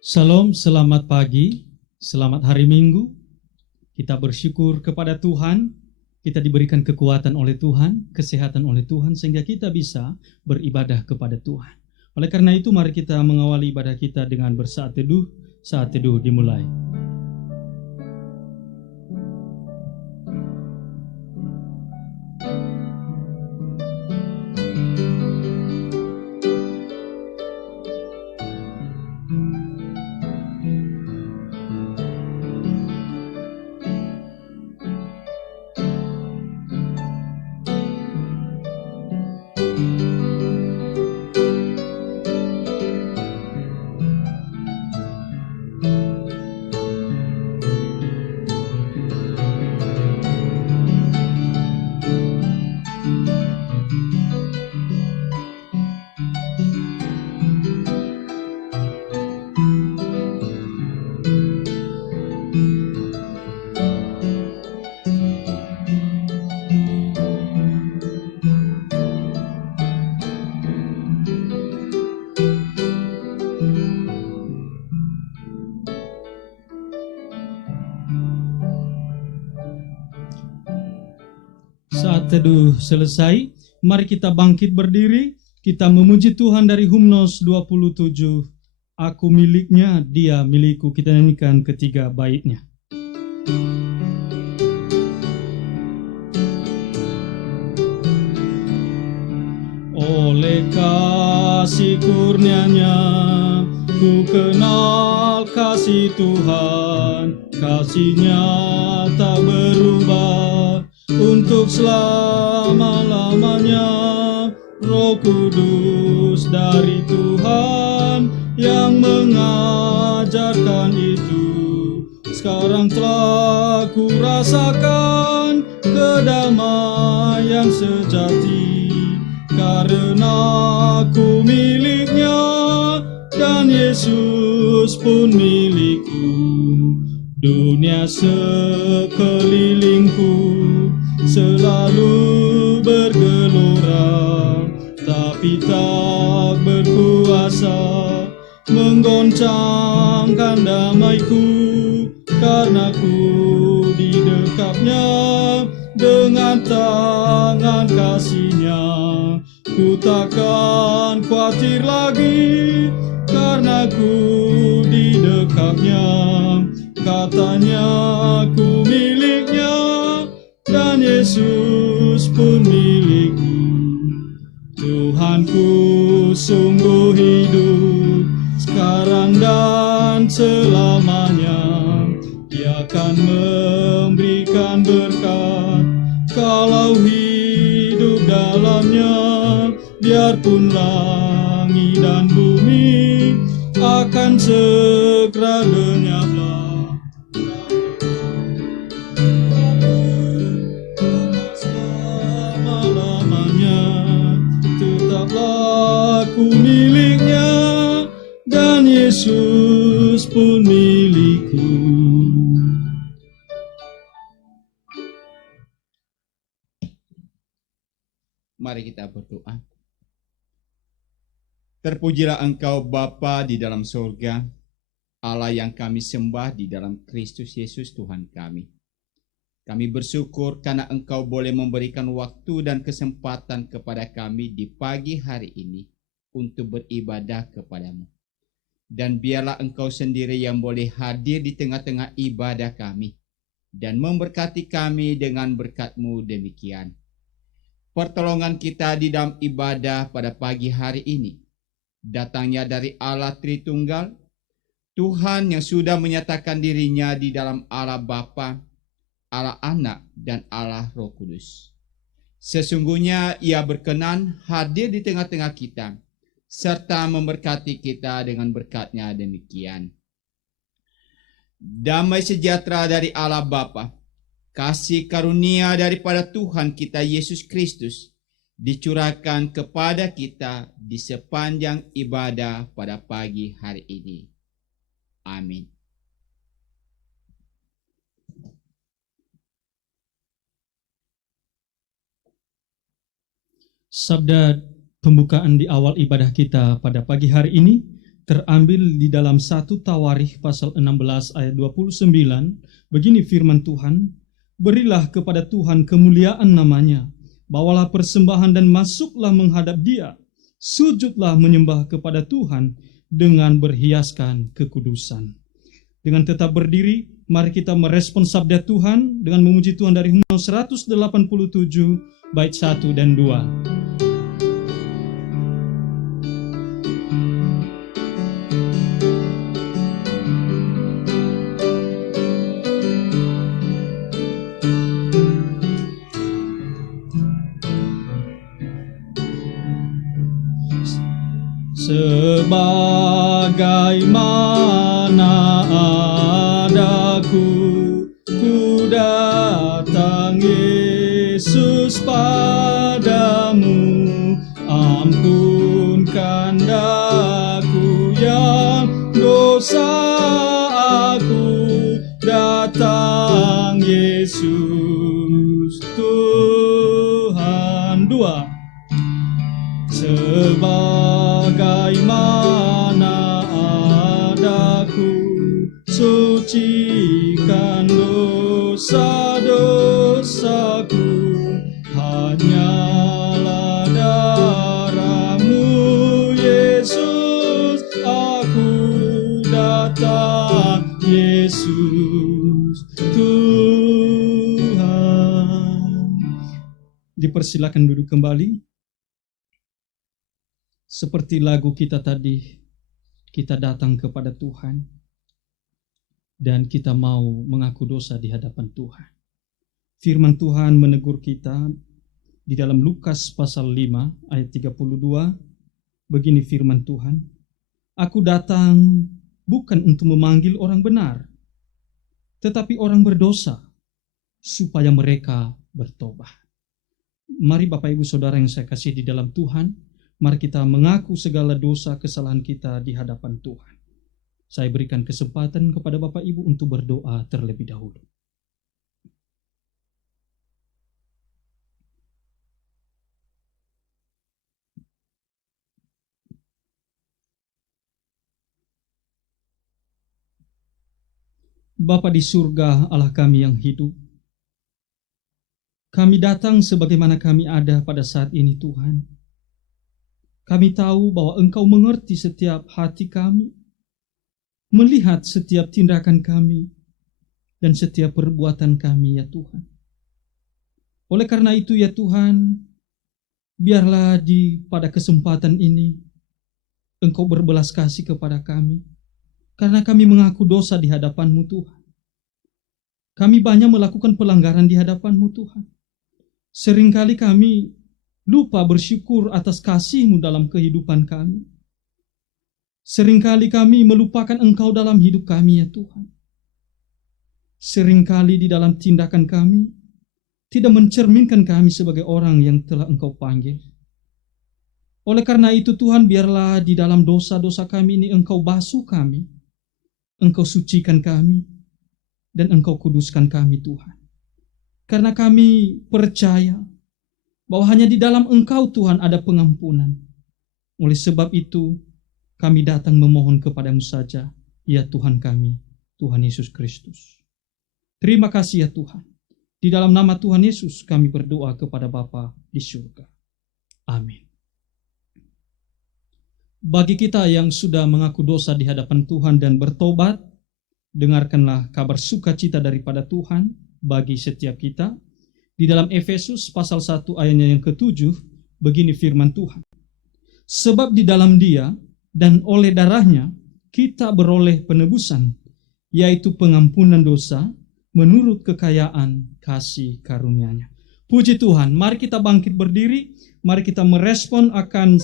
Shalom, selamat pagi, selamat hari Minggu. Kita bersyukur kepada Tuhan, kita diberikan kekuatan oleh Tuhan, kesehatan oleh Tuhan, sehingga kita bisa beribadah kepada Tuhan. Oleh karena itu, mari kita mengawali ibadah kita dengan bersaat teduh. Saat teduh dimulai. Saat teduh selesai, mari kita bangkit berdiri, kita memuji Tuhan dari Hymnos 27. Aku miliknya, dia milikku. Kita nyanyikan ketiga baitnya. Oleh kasih kurnia-Nya, ku kenal kasih Tuhan, kasih-Nya tak berubah untuk selama-lamanya. Roh Kudus dari Tuhan yang mengajarkan itu, sekarang telah ku rasakan kedamaian sejati, karena aku miliknya dan Yesus pun milikku. Dunia sekelilingku selalu bergelora, tapi tak berkuasa menggoncangkan damaiku, karena ku di dekatnya dengan tangan kasih-Nya. Ku takkan khawatir lagi, karena ku di dekatnya. Katanya ku miliknya dan Yesus pun milikku. Tuhanku sungguh hidup sekarang dan selamanya. Dia akan memberikan berkat kalau hidup dalamnya. Biarpun langit dan bumi akan segera lenyaplah, selama-lamanya tetaplah aku miliknya dan Yesus pun milikku. Mari kita berdoa. Terpujilah Engkau Bapa di dalam surga, Allah yang kami sembah di dalam Kristus Yesus Tuhan kami. Kami bersyukur karena Engkau boleh memberikan waktu dan kesempatan kepada kami di pagi hari ini untuk beribadah kepadamu. Dan biarlah Engkau sendiri yang boleh hadir di tengah-tengah ibadah kami dan memberkati kami dengan berkat-Mu demikian. Pertolongan kita di dalam ibadah pada pagi hari ini datangnya dari Allah Tritunggal, Tuhan yang sudah menyatakan diri-Nya di dalam Allah Bapa, Allah Anak, dan Allah Roh Kudus. Sesungguhnya Ia berkenan hadir di tengah-tengah kita, serta memberkati kita dengan berkat-Nya demikian. Damai sejahtera dari Allah Bapa, kasih karunia daripada Tuhan kita Yesus Kristus, dicurahkan kepada kita di sepanjang ibadah pada pagi hari ini. Amin. Sabda pembukaan di awal ibadah kita pada pagi hari ini terambil di dalam 1 Tawarikh pasal 16 ayat 29. Begini firman Tuhan, berilah kepada Tuhan kemuliaan namanya, bawalah persembahan dan masuklah menghadap Dia, sujudlah menyembah kepada Tuhan dengan berhiaskan kekudusan. Dengan tetap berdiri, mari kita merespon sabda Tuhan dengan memuji Tuhan dari Mazmur 187 bait 1 dan 2. Sebagaimana adaku, ku datang Yesus padamu, ampunkan daku yang dosa aku, datang Yesus Tuhan. 2. Sebagaimana adaku, sucikan dosa-dosaku, hanyalah darah-Mu Yesus, aku datang Yesus Tuhan. Dipersilakan duduk kembali. Seperti lagu kita tadi, kita datang kepada Tuhan dan kita mau mengaku dosa di hadapan Tuhan. Firman Tuhan menegur kita di dalam Lukas pasal 5 ayat 32. Begini firman Tuhan, aku datang bukan untuk memanggil orang benar, tetapi orang berdosa, supaya mereka bertobat. Mari Bapak Ibu Saudara yang saya kasih di dalam Tuhan, mari kita mengaku segala dosa kesalahan kita di hadapan Tuhan. Saya berikan kesempatan kepada Bapak Ibu untuk berdoa terlebih dahulu. Bapa di surga, Allah kami yang hidup, kami datang sebagaimana kami ada pada saat ini Tuhan. Kami tahu bahwa Engkau mengerti setiap hati kami, melihat setiap tindakan kami, dan setiap perbuatan kami ya Tuhan. Oleh karena itu ya Tuhan, biarlah pada kesempatan ini, Engkau berbelas kasih kepada kami, karena kami mengaku dosa di hadapan-Mu Tuhan. Kami banyak melakukan pelanggaran di hadapan-Mu Tuhan. Seringkali kami lupa bersyukur atas kasih-Mu dalam kehidupan kami. Seringkali kami melupakan Engkau dalam hidup kami ya Tuhan. Seringkali di dalam tindakan kami tidak mencerminkan kami sebagai orang yang telah Engkau panggil. Oleh karena itu Tuhan, biarlah di dalam dosa-dosa kami ini Engkau basuh kami, Engkau sucikan kami, dan Engkau kuduskan kami Tuhan. Karena kami percaya bahwa hanya di dalam Engkau Tuhan ada pengampunan. Oleh sebab itu, kami datang memohon kepadamu saja, ya Tuhan kami, Tuhan Yesus Kristus. Terima kasih ya Tuhan. Di dalam nama Tuhan Yesus kami berdoa kepada Bapa di surga. Amin. Bagi kita yang sudah mengaku dosa di hadapan Tuhan dan bertobat, dengarkanlah kabar sukacita daripada Tuhan bagi setiap kita. Di dalam Efesus pasal 1 ayatnya yang ke-7, begini firman Tuhan. Sebab di dalam Dia dan oleh darahnya kita beroleh penebusan, yaitu pengampunan dosa menurut kekayaan kasih karunia-Nya. Puji Tuhan, mari kita bangkit berdiri, mari kita merespon akan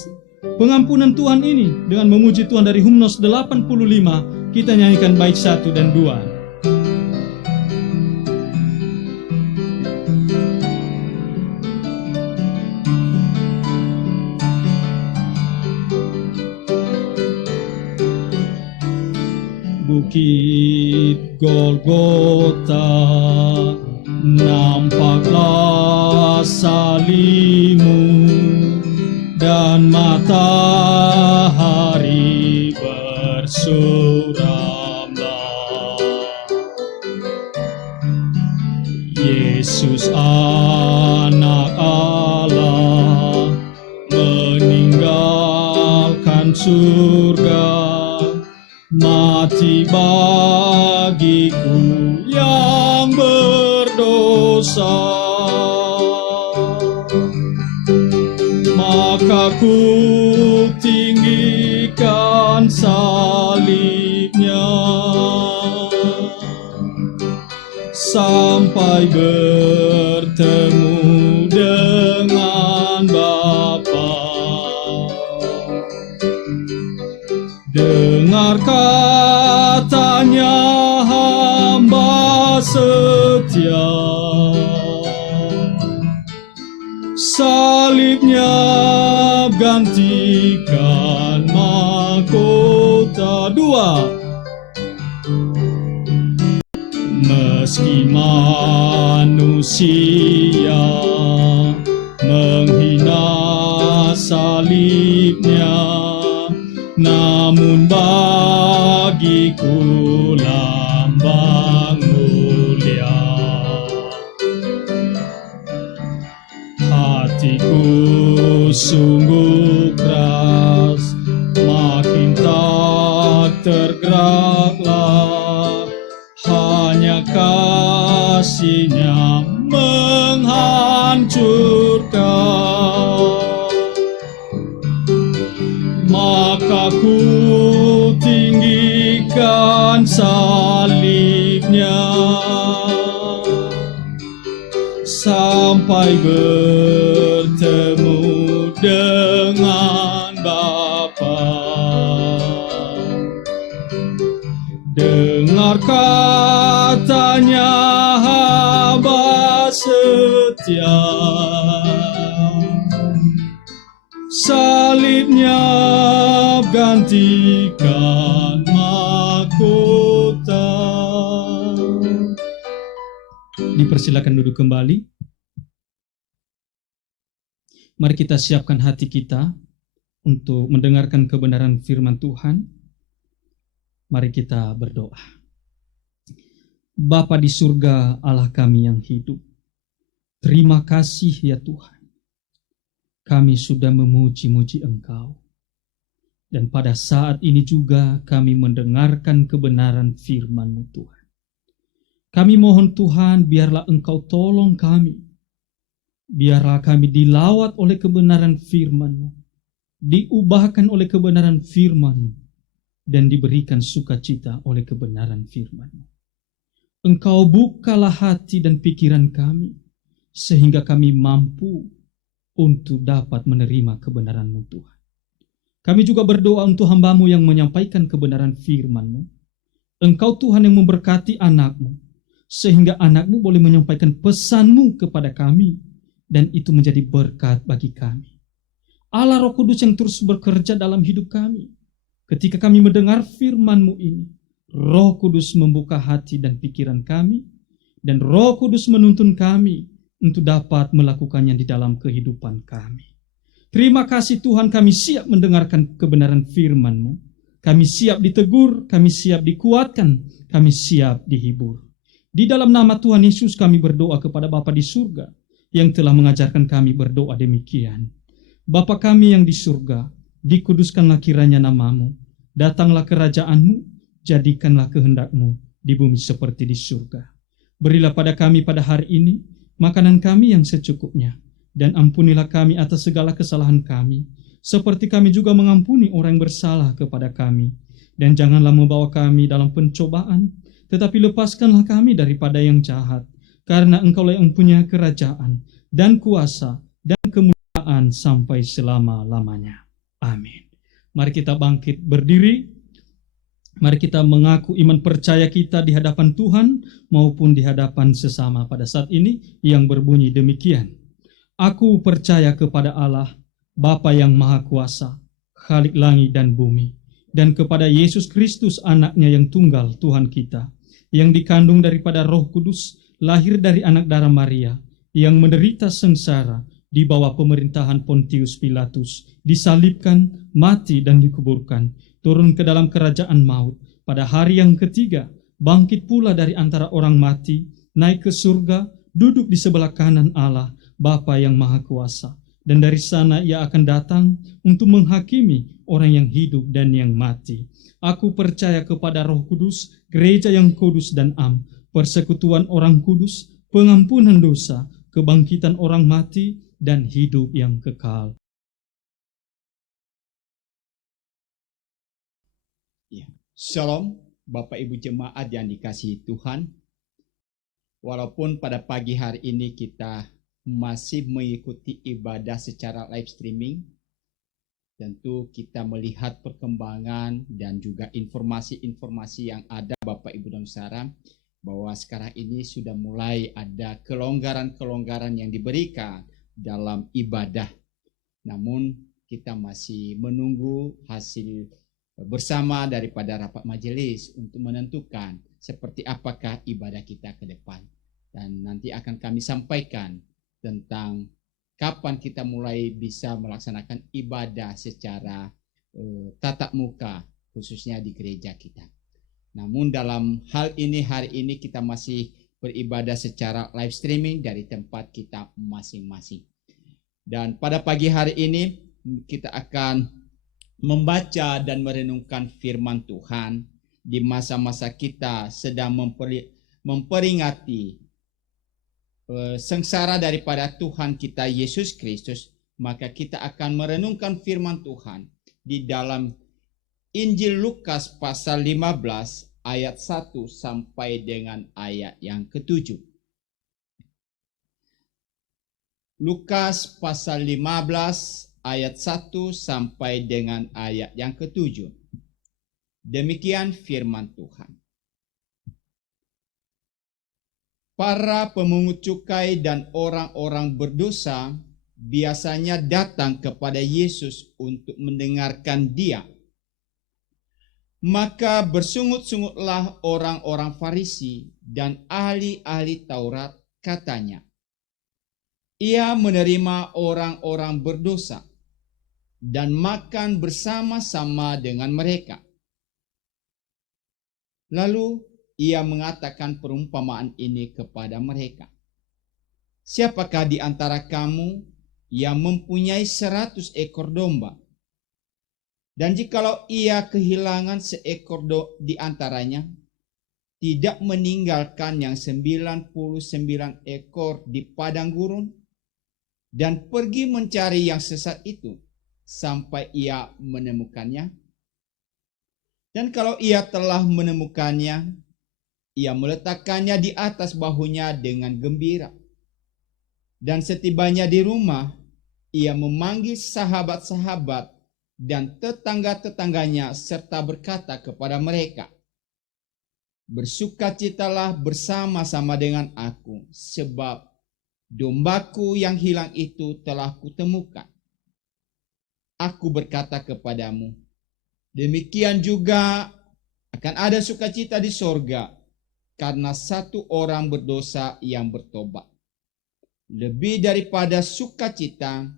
pengampunan Tuhan ini dengan memuji Tuhan dari Hymnos 85, kita nyanyikan bait 1 dan 2. Bukit Golgota, nampaklah salib-Mu, dan matahari suramlah. Yesus anak Allah meninggalkan surga, mati bagiku yang berdosa. Maka ku tinggikan salibnya sampai bertemu dengan Bapa. Dengar katanya hamba setia, salibnya gantikan mahkota. Dua, meski manusia menghina salibnya, namun bagiku lambang mulia. Hatiku sungguh keras, makin tak tergeraklah, hanya kasih-Nya menghancurkan. Maka ku tinggikan salibnya sampai bertemu dengan Bapa. Dengar katanya hamba setia, salibnya gantikan mahkota. Dipersilakan duduk kembali. Mari kita siapkan hati kita untuk mendengarkan kebenaran firman Tuhan. Mari kita berdoa. Bapa di surga, Allah kami yang hidup, terima kasih ya Tuhan. Kami sudah memuji-muji Engkau. Dan pada saat ini juga kami mendengarkan kebenaran firman-Mu Tuhan. Kami mohon Tuhan, biarlah Engkau tolong kami. Biarlah kami dilawat oleh kebenaran firman-Mu, diubahkan oleh kebenaran firman-Mu, dan diberikan sukacita oleh kebenaran firman-Mu. Engkau bukalah hati dan pikiran kami, sehingga kami mampu untuk dapat menerima kebenaran-Mu Tuhan. Kami juga berdoa untuk hamba-Mu yang menyampaikan kebenaran firman-Mu. Engkau Tuhan yang memberkati anak-Mu, sehingga anak-Mu boleh menyampaikan pesan-Mu kepada kami, dan itu menjadi berkat bagi kami. Allah Roh Kudus yang terus bekerja dalam hidup kami. Ketika kami mendengar firman-Mu ini, Roh Kudus membuka hati dan pikiran kami, dan Roh Kudus menuntun kami untuk dapat melakukannya di dalam kehidupan kami. Terima kasih Tuhan, kami siap mendengarkan kebenaran firman-Mu. Kami siap ditegur, kami siap dikuatkan, kami siap dihibur. Di dalam nama Tuhan Yesus kami berdoa kepada Bapa di surga, yang telah mengajarkan kami berdoa demikian. Bapa kami yang di surga, dikuduskanlah kiranya nama-Mu, datanglah kerajaan-Mu, jadikanlah kehendak-Mu di bumi seperti di surga. Berilah pada kami pada hari ini makanan kami yang secukupnya, dan ampunilah kami atas segala kesalahan kami, seperti kami juga mengampuni orang yang bersalah kepada kami. Dan janganlah membawa kami dalam pencobaan, tetapi lepaskanlah kami daripada yang jahat, karena Engkaulah yang punya kerajaan dan kuasa dan kemuliaan sampai selama-lamanya. Amin. Mari kita bangkit berdiri. Mari kita mengaku iman percaya kita di hadapan Tuhan maupun di hadapan sesama pada saat ini yang berbunyi demikian. Aku percaya kepada Allah, Bapa yang Maha Kuasa, Khalik langit dan bumi, dan kepada Yesus Kristus anaknya yang tunggal Tuhan kita, yang dikandung daripada Roh Kudus, lahir dari anak darah Maria, yang menderita sengsara, di bawah pemerintahan Pontius Pilatus, disalibkan, mati dan dikuburkan, turun ke dalam kerajaan maut. Pada hari yang ketiga, bangkit pula dari antara orang mati, naik ke surga, duduk di sebelah kanan Allah, Bapa yang Maha Kuasa. Dan dari sana ia akan datang untuk menghakimi orang yang hidup dan yang mati. Aku percaya kepada Roh Kudus, gereja yang kudus dan am, persekutuan orang kudus, pengampunan dosa, kebangkitan orang mati, dan hidup yang kekal. Shalom, Bapak Ibu Jemaat yang dikasihi Tuhan. Walaupun pada pagi hari ini kita masih mengikuti ibadah secara live streaming, tentu kita melihat perkembangan dan juga informasi-informasi yang ada Bapak Ibu dan Saudara, bahwa sekarang ini sudah mulai ada kelonggaran-kelonggaran yang diberikan dalam ibadah. Namun kita masih menunggu hasil bersama daripada rapat majelis untuk menentukan seperti apakah ibadah kita ke depan. Dan nanti akan kami sampaikan tentang kapan kita mulai bisa melaksanakan ibadah secara tatap muka, khususnya di gereja kita. Namun dalam hal ini, hari ini kita masih beribadah secara live streaming dari tempat kita masing-masing. Dan pada pagi hari ini kita akan membaca dan merenungkan firman Tuhan di masa-masa kita sedang memperingati sengsara daripada Tuhan kita Yesus Kristus. Maka kita akan merenungkan firman Tuhan di dalam Injil Lukas pasal 15 ayat 1 sampai dengan ayat yang ke-7. Lukas pasal 15 ayat 1 sampai dengan ayat yang ke-7. Demikian firman Tuhan. Para pemungut cukai dan orang-orang berdosa biasanya datang kepada Yesus untuk mendengarkan Dia. Maka bersungut-sungutlah orang-orang Farisi dan ahli-ahli Taurat, katanya, ia menerima orang-orang berdosa dan makan bersama-sama dengan mereka. Lalu ia mengatakan perumpamaan ini kepada mereka. Siapakah di antara kamu yang mempunyai 100 ekor domba? Dan jikalau ia kehilangan seekor di antaranya, tidak meninggalkan yang 99 ekor di padang gurun, dan pergi mencari yang sesat itu sampai ia menemukannya. Dan kalau ia telah menemukannya, ia meletakkannya di atas bahunya dengan gembira. Dan setibanya di rumah, ia memanggil sahabat-sahabat dan tetangga-tetangganya serta berkata kepada mereka, bersukacitalah bersama-sama dengan aku, sebab dombaku yang hilang itu telah kutemukan. Aku berkata kepadamu, demikian juga akan ada sukacita di sorga karena satu orang berdosa yang bertobat, lebih daripada sukacita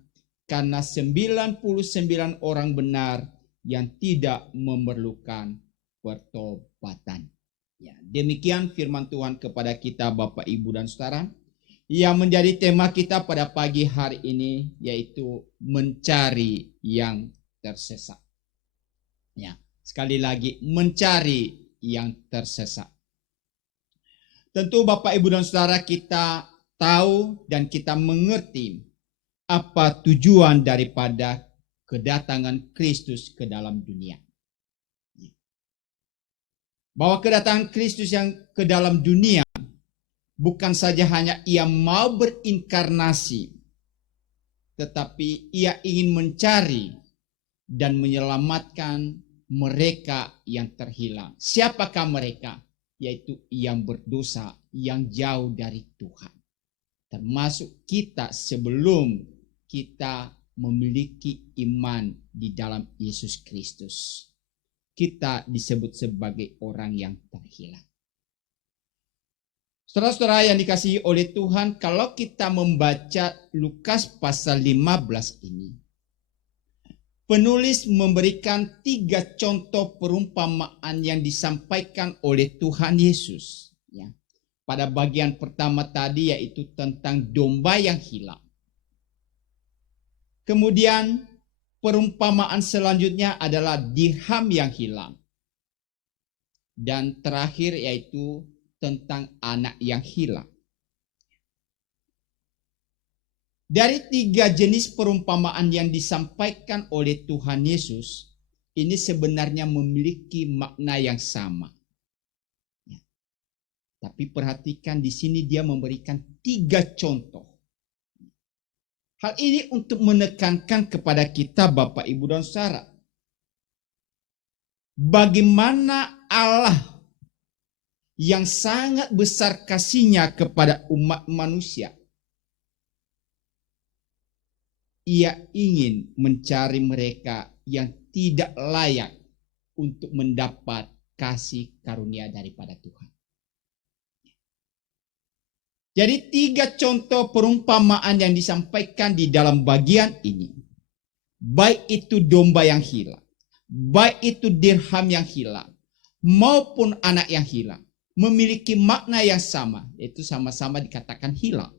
karena 99 orang benar yang tidak memerlukan pertobatan. Ya, demikian firman Tuhan kepada kita Bapak, Ibu, dan Saudara, yang menjadi tema kita pada pagi hari ini, yaitu mencari yang tersesat. Ya, sekali lagi, mencari yang tersesat. Tentu Bapak, Ibu, dan Saudara, kita tahu dan kita mengerti apa tujuan daripada kedatangan Kristus ke dalam dunia. Bahwa kedatangan Kristus yang ke dalam dunia bukan saja hanya ia mau berinkarnasi, tetapi ia ingin mencari dan menyelamatkan mereka yang terhilang. Siapakah mereka? Yaitu yang berdosa, yang jauh dari Tuhan. Termasuk kita sebelum kita memiliki iman di dalam Yesus Kristus. Kita disebut sebagai orang yang terhilang. Saudara-saudara yang dikasihi oleh Tuhan, kalau kita membaca Lukas pasal 15 ini, penulis memberikan 3 contoh perumpamaan yang disampaikan oleh Tuhan Yesus. Ya. Pada bagian pertama tadi yaitu tentang domba yang hilang. Kemudian perumpamaan selanjutnya adalah dirham yang hilang. Dan terakhir yaitu tentang anak yang hilang. Dari 3 jenis perumpamaan yang disampaikan oleh Tuhan Yesus, ini sebenarnya memiliki makna yang sama. Ya. Tapi perhatikan di sini dia memberikan 3 contoh. Hal ini untuk menekankan kepada kita Bapak, Ibu, dan Saudara, bagaimana Allah yang sangat besar kasihnya kepada umat manusia. Ia ingin mencari mereka yang tidak layak untuk mendapat kasih karunia daripada Tuhan. Jadi 3 contoh perumpamaan yang disampaikan di dalam bagian ini. Baik itu domba yang hilang, baik itu dirham yang hilang, maupun anak yang hilang, memiliki makna yang sama, yaitu sama-sama dikatakan hilang.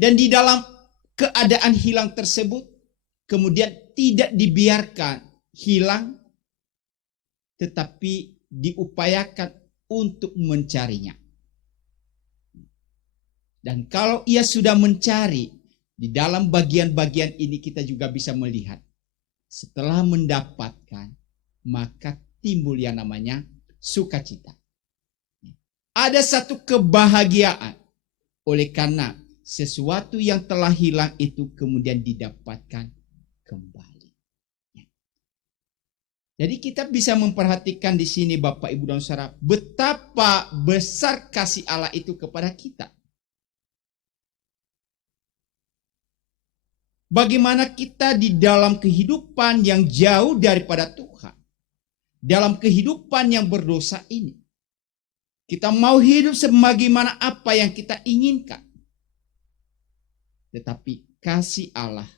Dan di dalam keadaan hilang tersebut, kemudian tidak dibiarkan hilang, tetapi diupayakan untuk mencarinya. Dan kalau ia sudah mencari, di dalam bagian-bagian ini kita juga bisa melihat, setelah mendapatkan, maka timbul yang namanya sukacita. Ada satu kebahagiaan oleh karena sesuatu yang telah hilang itu kemudian didapatkan kembali. Jadi kita bisa memperhatikan di sini Bapak, Ibu, dan Saudara, betapa besar kasih Allah itu kepada kita. Bagaimana kita di dalam kehidupan yang jauh daripada Tuhan, dalam kehidupan yang berdosa ini, kita mau hidup sebagaimana apa yang kita inginkan. Tetapi kasih Allah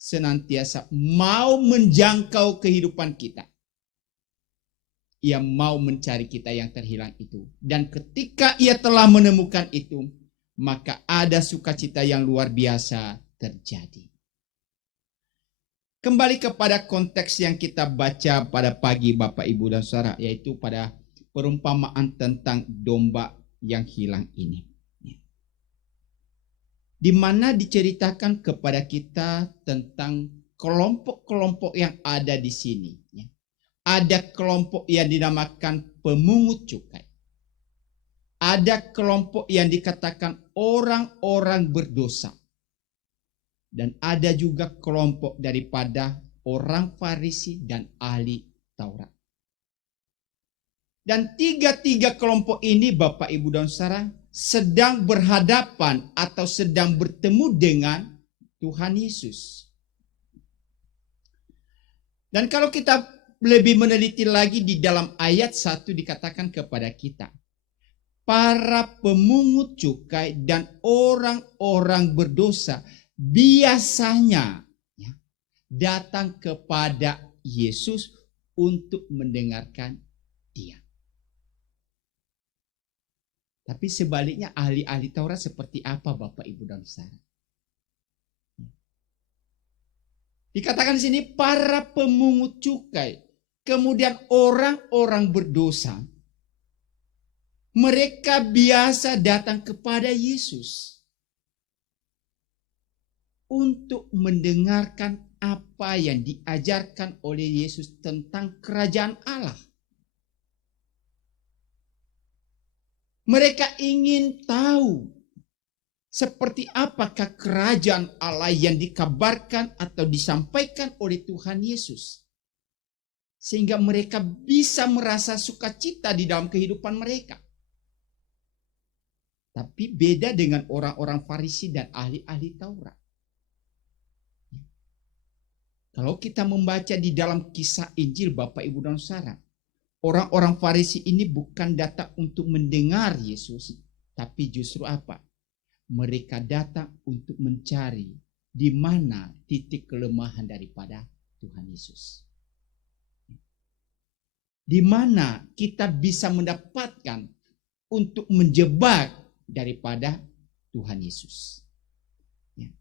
senantiasa mau menjangkau kehidupan kita. Ia mau mencari kita yang terhilang itu. Dan ketika ia telah menemukan itu, maka ada sukacita yang luar biasa terjadi. Kembali kepada konteks yang kita baca pada pagi Bapak, Ibu, dan Saudara, yaitu pada perumpamaan tentang domba yang hilang ini. Di mana diceritakan kepada kita tentang kelompok-kelompok yang ada di sini. Ada kelompok yang dinamakan pemungut cukai. Ada kelompok yang dikatakan orang-orang berdosa. Dan ada juga kelompok daripada orang Farisi dan ahli Taurat. Dan tiga-tiga kelompok ini Bapak, Ibu, dan Saudara sedang berhadapan atau sedang bertemu dengan Tuhan Yesus. Dan kalau kita lebih meneliti lagi di dalam ayat 1 dikatakan kepada kita, para pemungut cukai dan orang-orang berdosa biasanya datang kepada Yesus untuk mendengarkan dia. Tapi sebaliknya ahli-ahli Taurat seperti apa Bapak, Ibu, dan Saudara? Dikatakan di sini para pemungut cukai, kemudian orang-orang berdosa, mereka biasa datang kepada Yesus untuk mendengarkan apa yang diajarkan oleh Yesus tentang kerajaan Allah. Mereka ingin tahu seperti apakah kerajaan Allah yang dikabarkan atau disampaikan oleh Tuhan Yesus. Sehingga mereka bisa merasa sukacita di dalam kehidupan mereka. Tapi beda dengan orang-orang Farisi dan ahli-ahli Taurat. Kalau kita membaca di dalam kisah Injil Bapak, Ibu, dan Saudara, orang-orang Farisi ini bukan datang untuk mendengar Yesus, tapi justru apa? Mereka datang untuk mencari di mana titik kelemahan daripada Tuhan Yesus. Di mana kita bisa mendapatkan untuk menjebak daripada Tuhan Yesus. Ya.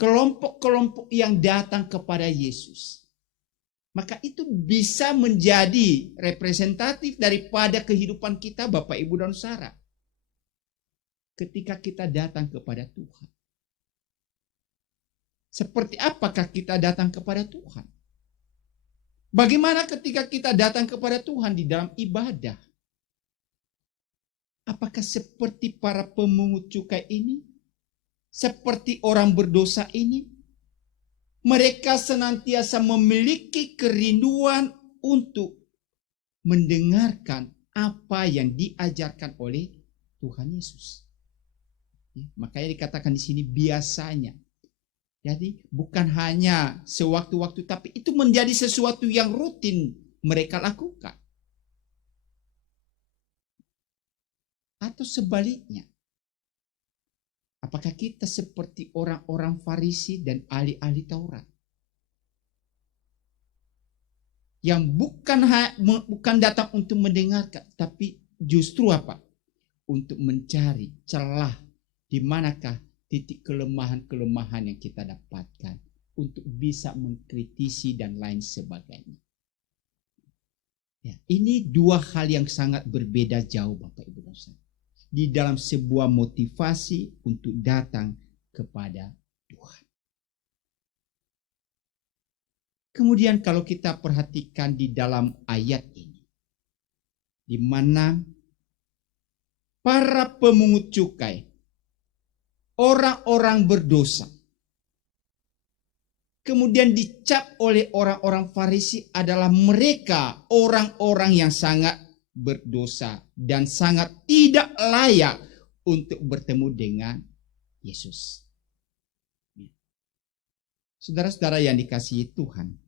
Kelompok-kelompok yang datang kepada Yesus, maka itu bisa menjadi representatif daripada kehidupan kita, Bapak, Ibu, dan Saudara. Ketika kita datang kepada Tuhan, seperti apakah kita datang kepada Tuhan? Bagaimana ketika kita datang kepada Tuhan di dalam ibadah? Apakah seperti para pemungut cukai ini? Seperti orang berdosa ini? Mereka senantiasa memiliki kerinduan untuk mendengarkan apa yang diajarkan oleh Tuhan Yesus. Makanya dikatakan di sini biasanya. Jadi bukan hanya sewaktu-waktu, tapi itu menjadi sesuatu yang rutin mereka lakukan. Atau sebaliknya, apakah kita seperti orang-orang Farisi dan ahli-ahli Taurat yang bukan datang untuk mendengarkan, tapi justru apa? Untuk mencari celah di manakah titik kelemahan-kelemahan yang kita dapatkan untuk bisa mengkritisi dan lain sebagainya. Ya, ini dua hal yang sangat berbeda jauh, Bapak Ibu dan Saudara, di dalam sebuah motivasi untuk datang kepada Tuhan. Kemudian kalau kita perhatikan di dalam ayat ini, di mana para pemungut cukai, orang-orang berdosa, kemudian dicap oleh orang-orang Farisi adalah mereka orang-orang yang sangat berdosa dan sangat tidak layak untuk bertemu dengan Yesus. Saudara-saudara yang dikasihi Tuhan,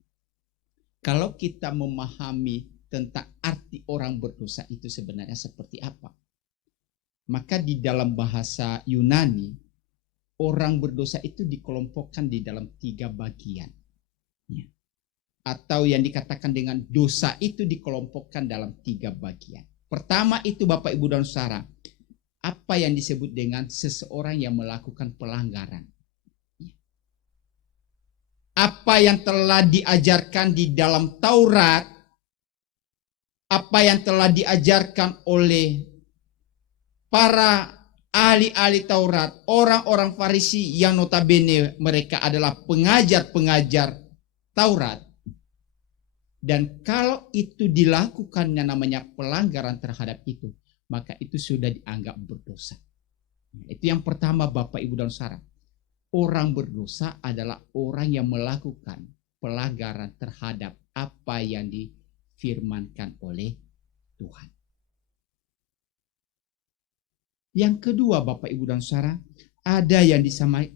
kalau kita memahami tentang arti orang berdosa itu sebenarnya seperti apa, maka di dalam bahasa Yunani, orang berdosa itu dikelompokkan di dalam 3 bagian. Ya. Atau yang dikatakan dengan dosa itu dikelompokkan dalam 3 bagian. Pertama itu Bapak, Ibu, dan Saudara, apa yang disebut dengan seseorang yang melakukan pelanggaran. Ya. Apa yang telah diajarkan di dalam Taurat, apa yang telah diajarkan oleh para ahli-ahli Taurat, orang-orang Farisi yang notabene mereka adalah pengajar-pengajar Taurat. Dan kalau itu dilakukan yang namanya pelanggaran terhadap itu, maka itu sudah dianggap berdosa. Itu yang pertama, Bapak, Ibu, dan Saudara. Orang berdosa adalah orang yang melakukan pelanggaran terhadap apa yang difirmankan oleh Tuhan. Yang kedua, Bapak, Ibu, dan Saudara, ada yang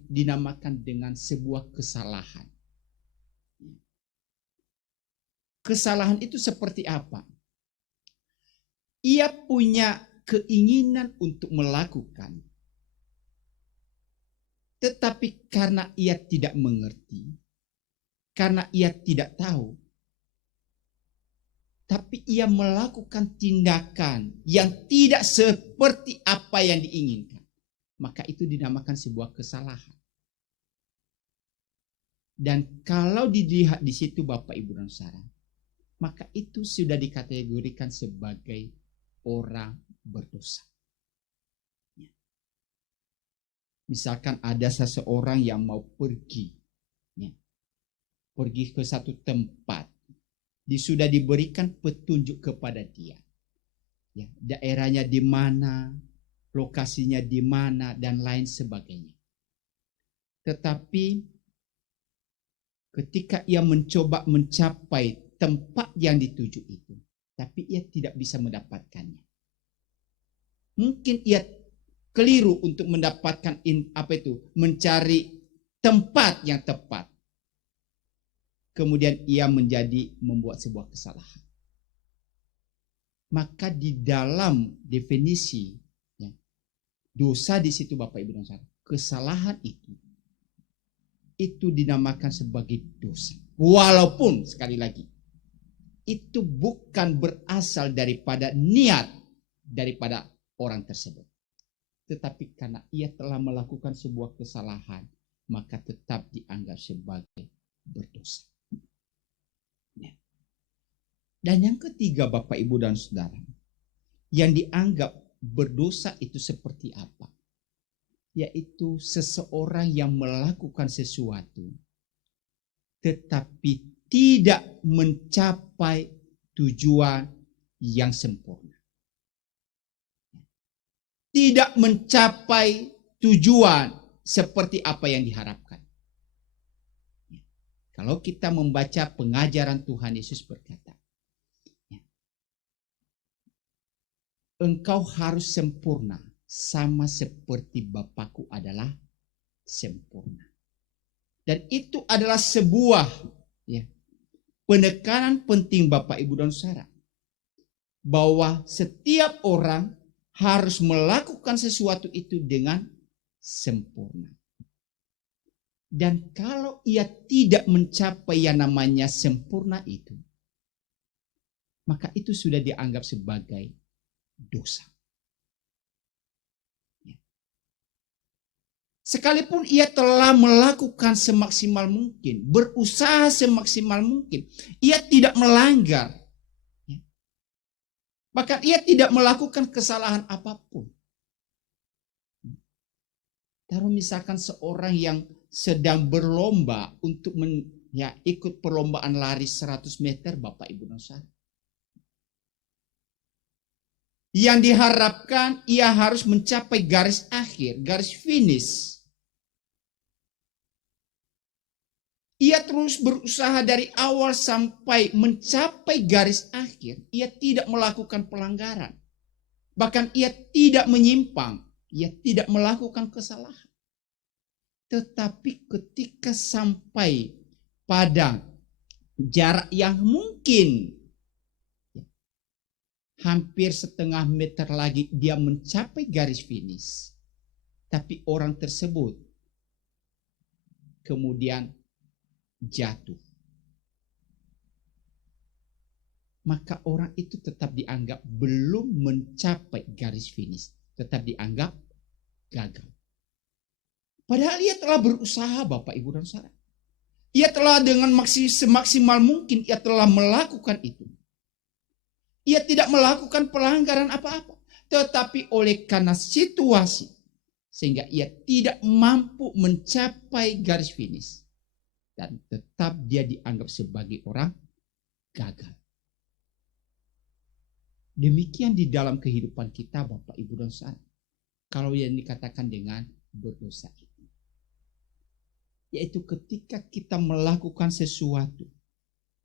dinamakan dengan sebuah kesalahan. Kesalahan itu seperti apa? Ia punya keinginan untuk melakukan, tetapi karena ia tidak mengerti, karena ia tidak tahu, tapi ia melakukan tindakan yang tidak seperti apa yang diinginkan, maka itu dinamakan sebuah kesalahan. Dan kalau dilihat di situ, Bapak, Ibu, dan Saudara, maka itu sudah dikategorikan sebagai orang berdosa. Misalkan ada seseorang yang mau pergi ke satu tempat, sudah diberikan petunjuk kepada dia, ya, daerahnya di mana, lokasinya di mana, dan lain sebagainya. Tetapi ketika ia mencoba mencapai tempat yang dituju itu, tapi ia tidak bisa mendapatkannya. Mungkin ia keliru untuk mendapatkan mencari tempat yang tepat. Kemudian ia membuat sebuah kesalahan. Maka di dalam definisi ya, dosa di situ Bapak Ibu dan Saudara, kesalahan itu dinamakan sebagai dosa. Walaupun sekali lagi itu bukan berasal daripada niat daripada orang tersebut. Tetapi karena ia telah melakukan sebuah kesalahan, maka tetap dianggap sebagai berdosa. Dan yang ketiga Bapak Ibu dan Saudara, yang dianggap berdosa itu seperti apa? Yaitu seseorang yang melakukan sesuatu tetapi tidak mencapai tujuan yang sempurna. Tidak mencapai tujuan seperti apa yang diharapkan. Kalau kita membaca pengajaran Tuhan Yesus berkata, engkau harus sempurna sama seperti Bapakku adalah sempurna. Dan itu adalah sebuah penekanan penting Bapak Ibu dan Saudara, bahwa setiap orang harus melakukan sesuatu itu dengan sempurna. Dan kalau ia tidak mencapai yang namanya sempurna itu, maka itu sudah dianggap sebagai dosa. Sekalipun ia telah melakukan semaksimal mungkin, berusaha semaksimal mungkin, ia tidak melanggar. Bahkan ia tidak melakukan kesalahan apapun. Taruh misalkan seorang yang sedang berlomba untuk ikut perlombaan lari 100 meter Bapak Ibu dan Saudara. Yang diharapkan ia harus mencapai garis akhir, garis finish. Ia terus berusaha dari awal sampai mencapai garis akhir. Ia tidak melakukan pelanggaran. Bahkan ia tidak menyimpang. Ia tidak melakukan kesalahan. Tetapi ketika sampai pada jarak yang mungkin hampir setengah meter lagi dia mencapai garis finish. Tapi orang tersebut kemudian jatuh. Maka orang itu tetap dianggap belum mencapai garis finish. Tetap dianggap gagal. Padahal ia telah berusaha Bapak Ibu dan Saudara. Ia telah dengan semaksimal mungkin ia telah melakukan itu. Ia tidak melakukan pelanggaran apa-apa. Tetapi oleh karena situasi, sehingga ia tidak mampu mencapai garis finish. Dan tetap dia dianggap sebagai orang gagal. Demikian di dalam kehidupan kita Bapak Ibu dan Saudara. Kalau yang dikatakan dengan berdosa itu. Yaitu ketika kita melakukan sesuatu.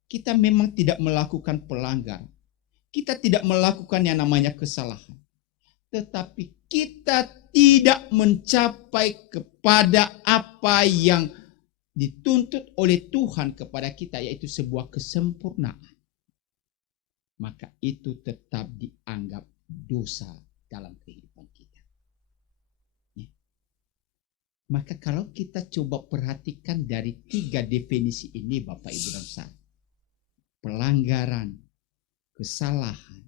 Kita memang tidak melakukan pelanggaran. Kita tidak melakukan yang namanya kesalahan. Tetapi kita tidak mencapai kepada apa yang dituntut oleh Tuhan kepada kita, yaitu sebuah kesempurnaan. Maka itu tetap dianggap dosa dalam kehidupan kita. Maka kalau kita coba perhatikan dari 3 definisi ini Bapak Ibu dan Saudara. Pelanggaran, kesalahan,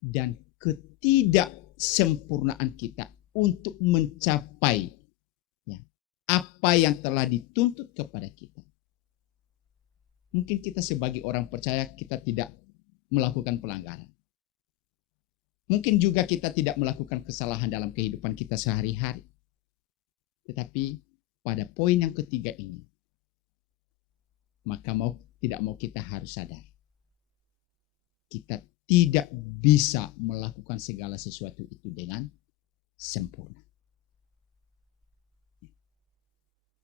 dan ketidaksempurnaan kita untuk mencapai apa yang telah dituntut kepada kita. Mungkin kita sebagai orang percaya kita tidak melakukan pelanggaran. Mungkin juga kita tidak melakukan kesalahan dalam kehidupan kita sehari-hari. Tetapi pada poin yang ketiga ini, maka tidak mau kita harus sadar. Kita tidak bisa melakukan segala sesuatu itu dengan sempurna.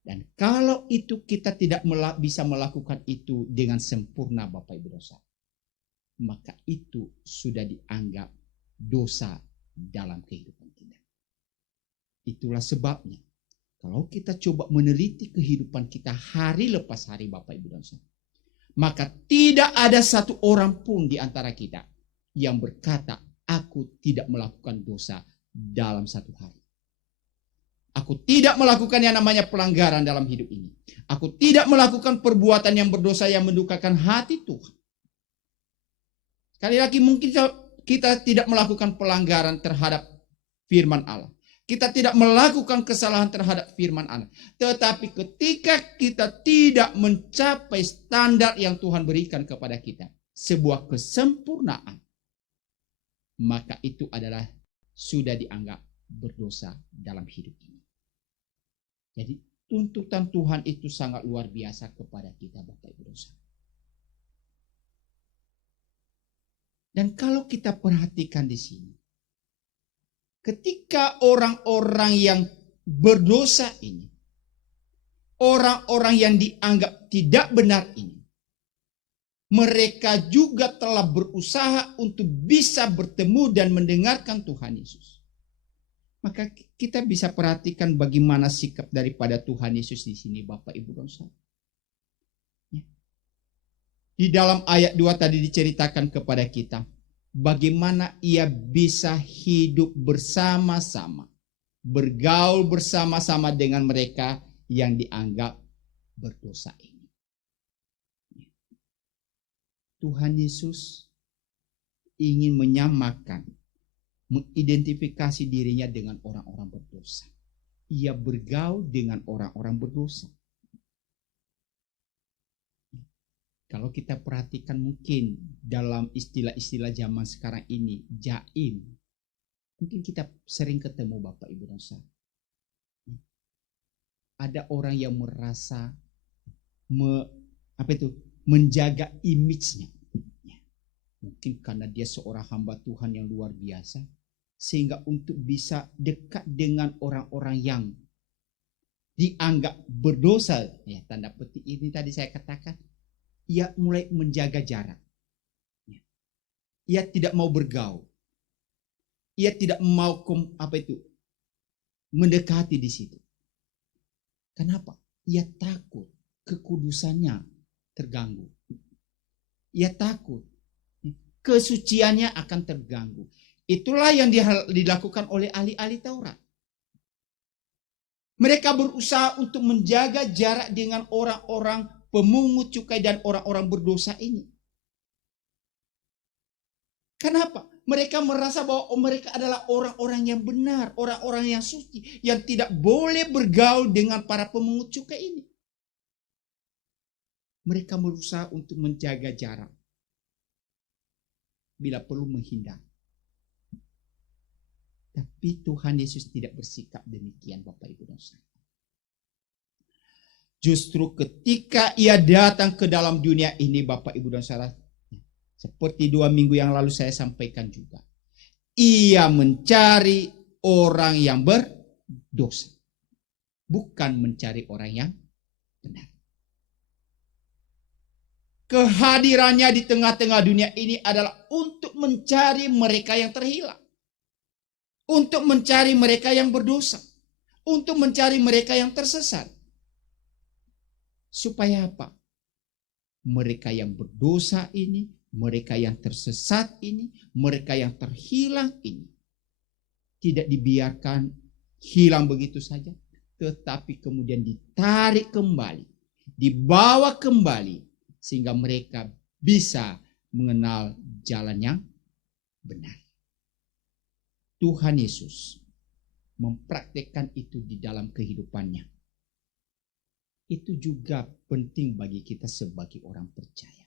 Dan kalau itu kita tidak bisa melakukan itu dengan sempurna Bapak Ibu dosa, maka itu sudah dianggap dosa dalam kehidupan kita. Itulah sebabnya kalau kita coba meneliti kehidupan kita hari lepas hari Bapak Ibu dan Saudara, maka tidak ada satu orang pun di antara kita yang berkata, aku tidak melakukan dosa dalam satu hari. Aku tidak melakukan yang namanya pelanggaran dalam hidup ini. Aku tidak melakukan perbuatan yang berdosa yang mendukakan hati Tuhan. Sekali lagi mungkin kita tidak melakukan pelanggaran terhadap firman Allah. Kita tidak melakukan kesalahan terhadap firman Allah. Tetapi ketika kita tidak mencapai standar yang Tuhan berikan kepada kita, sebuah kesempurnaan, maka itu adalah sudah dianggap berdosa dalam hidup ini. Jadi tuntutan Tuhan itu sangat luar biasa kepada kita, Bapak Ibu dosa. Dan kalau kita perhatikan di sini, ketika orang-orang yang berdosa ini, orang-orang yang dianggap tidak benar ini, mereka juga telah berusaha untuk bisa bertemu dan mendengarkan Tuhan Yesus. Maka kita bisa perhatikan bagaimana sikap daripada Tuhan Yesus di sini, Bapak Ibu dan Saudara. Di dalam ayat 2 tadi diceritakan kepada kita bagaimana ia bisa hidup bersama-sama, bergaul bersama-sama dengan mereka yang dianggap berdosa ini. Tuhan Yesus ingin menyamakan, mengidentifikasi dirinya dengan orang-orang berdosa. Ia bergaul dengan orang-orang berdosa. Kalau kita perhatikan mungkin dalam istilah-istilah zaman sekarang ini, jaim. Mungkin kita sering ketemu Bapak Ibu dan Saudara. Ada orang yang merasa menjaga image-nya. Mungkin karena dia seorang hamba Tuhan yang luar biasa, sehingga untuk bisa dekat dengan orang-orang yang dianggap berdosa, ya tanda petik ini tadi saya katakan, ia mulai menjaga jarak. Ia tidak mau bergaul. Ia tidak mau mendekati di situ. Kenapa? Ia takut kekudusannya terganggu. Ia takut kesuciannya akan terganggu. Itulah yang dilakukan oleh ahli-ahli Taurat. Mereka berusaha untuk menjaga jarak dengan orang-orang pemungut cukai dan orang-orang berdosa ini. Kenapa? Mereka merasa bahwa mereka adalah orang-orang yang benar, orang-orang yang suci, yang tidak boleh bergaul dengan para pemungut cukai ini. Mereka berusaha untuk menjaga jarak. Bila perlu menghindar. Tapi Tuhan Yesus tidak bersikap demikian, Bapak Ibu dan Saudara. Justru ketika ia datang ke dalam dunia ini, Bapak Ibu dan Saudara, seperti 2 minggu yang lalu saya sampaikan juga, ia mencari orang yang berdosa, bukan mencari orang yang benar. Kehadirannya di tengah-tengah dunia ini adalah untuk mencari mereka yang terhilang. Untuk mencari mereka yang berdosa. Untuk mencari mereka yang tersesat. Supaya apa? Mereka yang berdosa ini, mereka yang tersesat ini, mereka yang terhilang ini, tidak dibiarkan hilang begitu saja. Tetapi kemudian ditarik kembali. Dibawa kembali. Sehingga mereka bisa mengenal jalan yang benar. Tuhan Yesus mempraktikkan itu di dalam kehidupannya. Itu juga penting bagi kita sebagai orang percaya.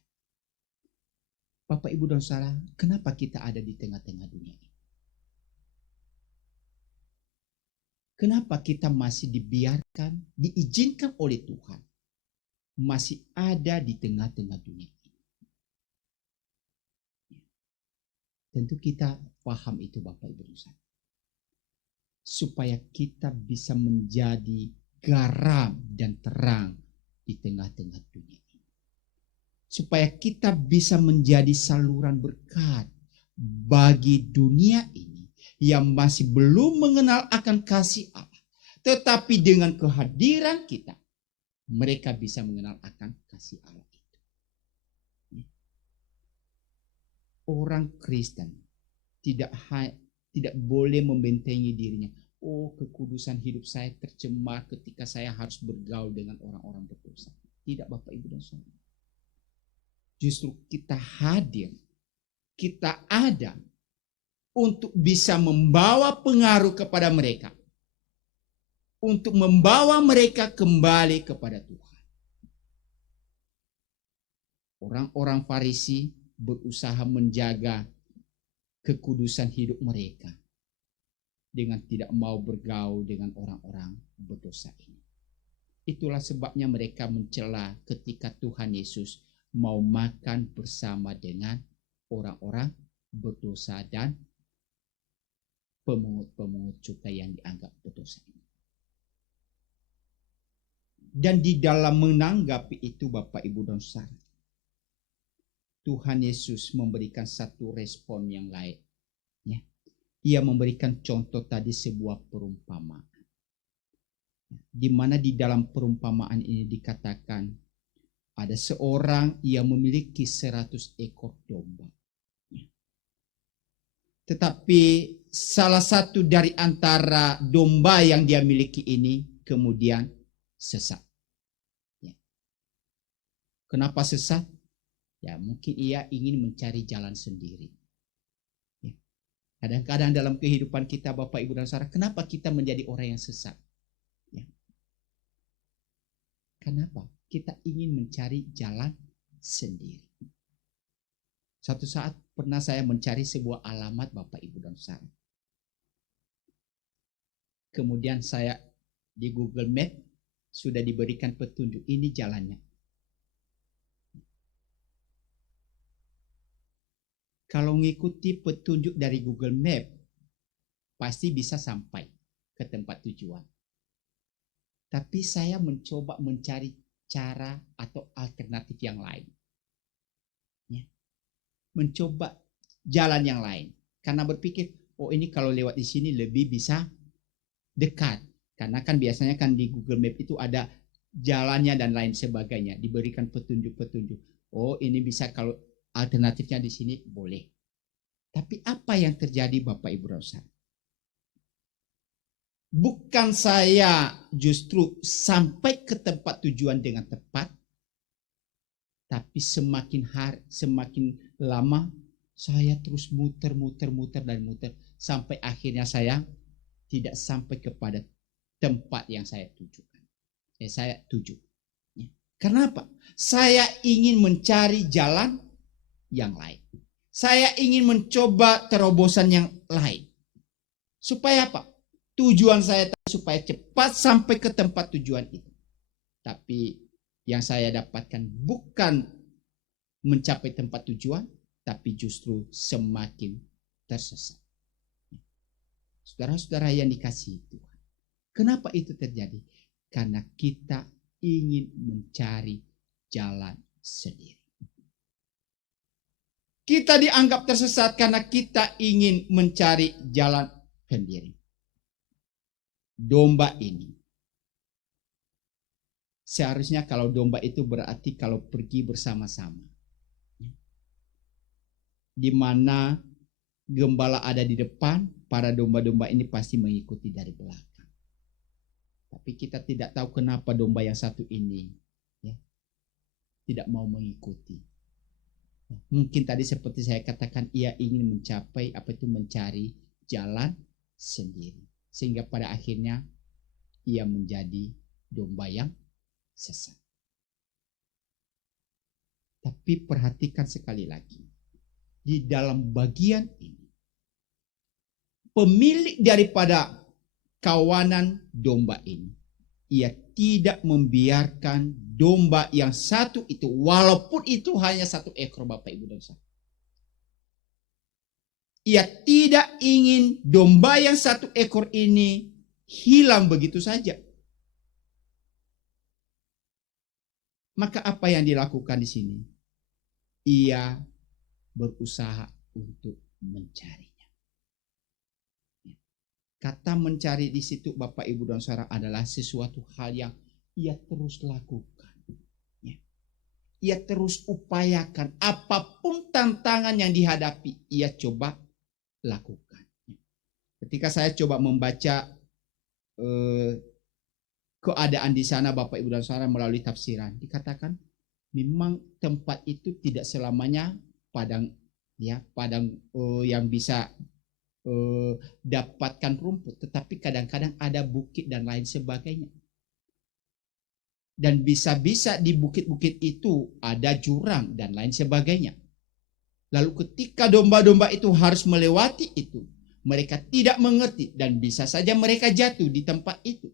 Bapak, Ibu, dan Saudara, kenapa kita ada di tengah-tengah dunia ini? Kenapa kita masih dibiarkan, diizinkan oleh Tuhan, masih ada di tengah-tengah dunia ini? Tentu kita paham itu, Bapak Ibu dan Saudara. Supaya kita bisa menjadi garam dan terang di tengah-tengah dunia ini. Supaya kita bisa menjadi saluran berkat bagi dunia ini yang masih belum mengenal akan kasih Allah. Tetapi dengan kehadiran kita, mereka bisa mengenal akan kasih Allah itu. orang Kristen tidak boleh membentengi dirinya. Oh, kekudusan hidup saya tercemar ketika saya harus bergaul dengan orang-orang berdosa. Tidak, Bapak Ibu dan Saudara. Justru kita hadir, kita ada untuk bisa membawa pengaruh kepada mereka. Untuk membawa mereka kembali kepada Tuhan. Orang-orang Farisi berusaha menjaga kekudusan hidup mereka dengan tidak mau bergaul dengan orang-orang berdosa ini. Itulah sebabnya mereka mencela ketika Tuhan Yesus mau makan bersama dengan orang-orang berdosa dan pemungut-pemungut cukai yang dianggap berdosa ini. Dan di dalam menanggapi itu, Bapak Ibu dan Saudara, Tuhan Yesus memberikan satu respon yang lain. Ya. Ia memberikan contoh tadi sebuah perumpamaan. Di mana di dalam perumpamaan ini dikatakan ada seorang yang memiliki 100 ekor domba. Tetapi salah satu dari antara domba yang dia miliki ini kemudian sesat. Ya. Kenapa sesat? Ya, mungkin ia ingin mencari jalan sendiri. Ya. Kadang-kadang dalam kehidupan kita, Bapak, Ibu, dan Saudara, kenapa kita menjadi orang yang sesat? Ya. Kenapa? Kita ingin mencari jalan sendiri. Satu saat pernah saya mencari sebuah alamat, Bapak, Ibu, dan Saudara. Kemudian saya di Google Map sudah diberikan petunjuk, ini jalannya. Kalau mengikuti petunjuk dari Google Map, pasti bisa sampai ke tempat tujuan. Tapi saya mencoba mencari cara atau alternatif yang lain. Ya. Mencoba jalan yang lain. Karena berpikir, oh ini kalau lewat di sini lebih bisa dekat. Karena kan biasanya kan di Google Map itu ada jalannya dan lain sebagainya. Diberikan petunjuk-petunjuk. Oh ini bisa kalau alternatifnya di sini boleh. Tapi apa yang terjadi, Bapak, Ibu, dan Saudara? Bukan saya justru sampai ke tempat tujuan dengan tepat, tapi semakin lama saya terus muter dan muter sampai akhirnya saya tidak sampai kepada tempat yang saya tujukan. Saya tuju. Kenapa? Saya ingin mencari jalan yang lain. Saya ingin mencoba terobosan yang lain. Supaya apa? Tujuan saya supaya cepat sampai ke tempat tujuan itu. Tapi yang saya dapatkan bukan mencapai tempat tujuan, tapi justru semakin tersesat. Saudara-saudara yang dikasihi Tuhan. Kenapa itu terjadi? Karena kita ingin mencari jalan sendiri. Kita dianggap tersesat karena kita ingin mencari jalan sendiri. Domba ini. Seharusnya kalau domba itu berarti kalau pergi bersama-sama. Di mana gembala ada di depan, para domba-domba ini pasti mengikuti dari belakang. Tapi kita tidak tahu kenapa domba yang satu ini tidak mau mengikuti. Mungkin tadi seperti saya katakan, ia ingin mencari jalan sendiri. Sehingga pada akhirnya ia menjadi domba yang sesat. Tapi perhatikan sekali lagi. Di dalam bagian ini, pemilik daripada kawanan domba ini, ia tidak membiarkan domba yang satu itu, walaupun itu hanya 1 ekor, Bapak, Ibu, dan Saudara. Ia tidak ingin domba yang 1 ekor ini hilang begitu saja. Maka apa yang dilakukan di sini? Ia berusaha untuk mencarinya. Kata mencari di situ, Bapak, Ibu, dan Saudara, adalah sesuatu hal yang ia terus lakukan. Ia terus upayakan apapun tantangan yang dihadapi, ia coba lakukan. Ketika saya coba membaca keadaan di sana, Bapak Ibu dan Saudara, melalui tafsiran, dikatakan memang tempat itu tidak selamanya padang, ya, padang yang bisa dapatkan rumput, tetapi kadang-kadang ada bukit dan lain sebagainya. Dan bisa-bisa di bukit-bukit itu ada jurang dan lain sebagainya. Lalu ketika domba-domba itu harus melewati itu, mereka tidak mengerti dan bisa saja mereka jatuh di tempat itu.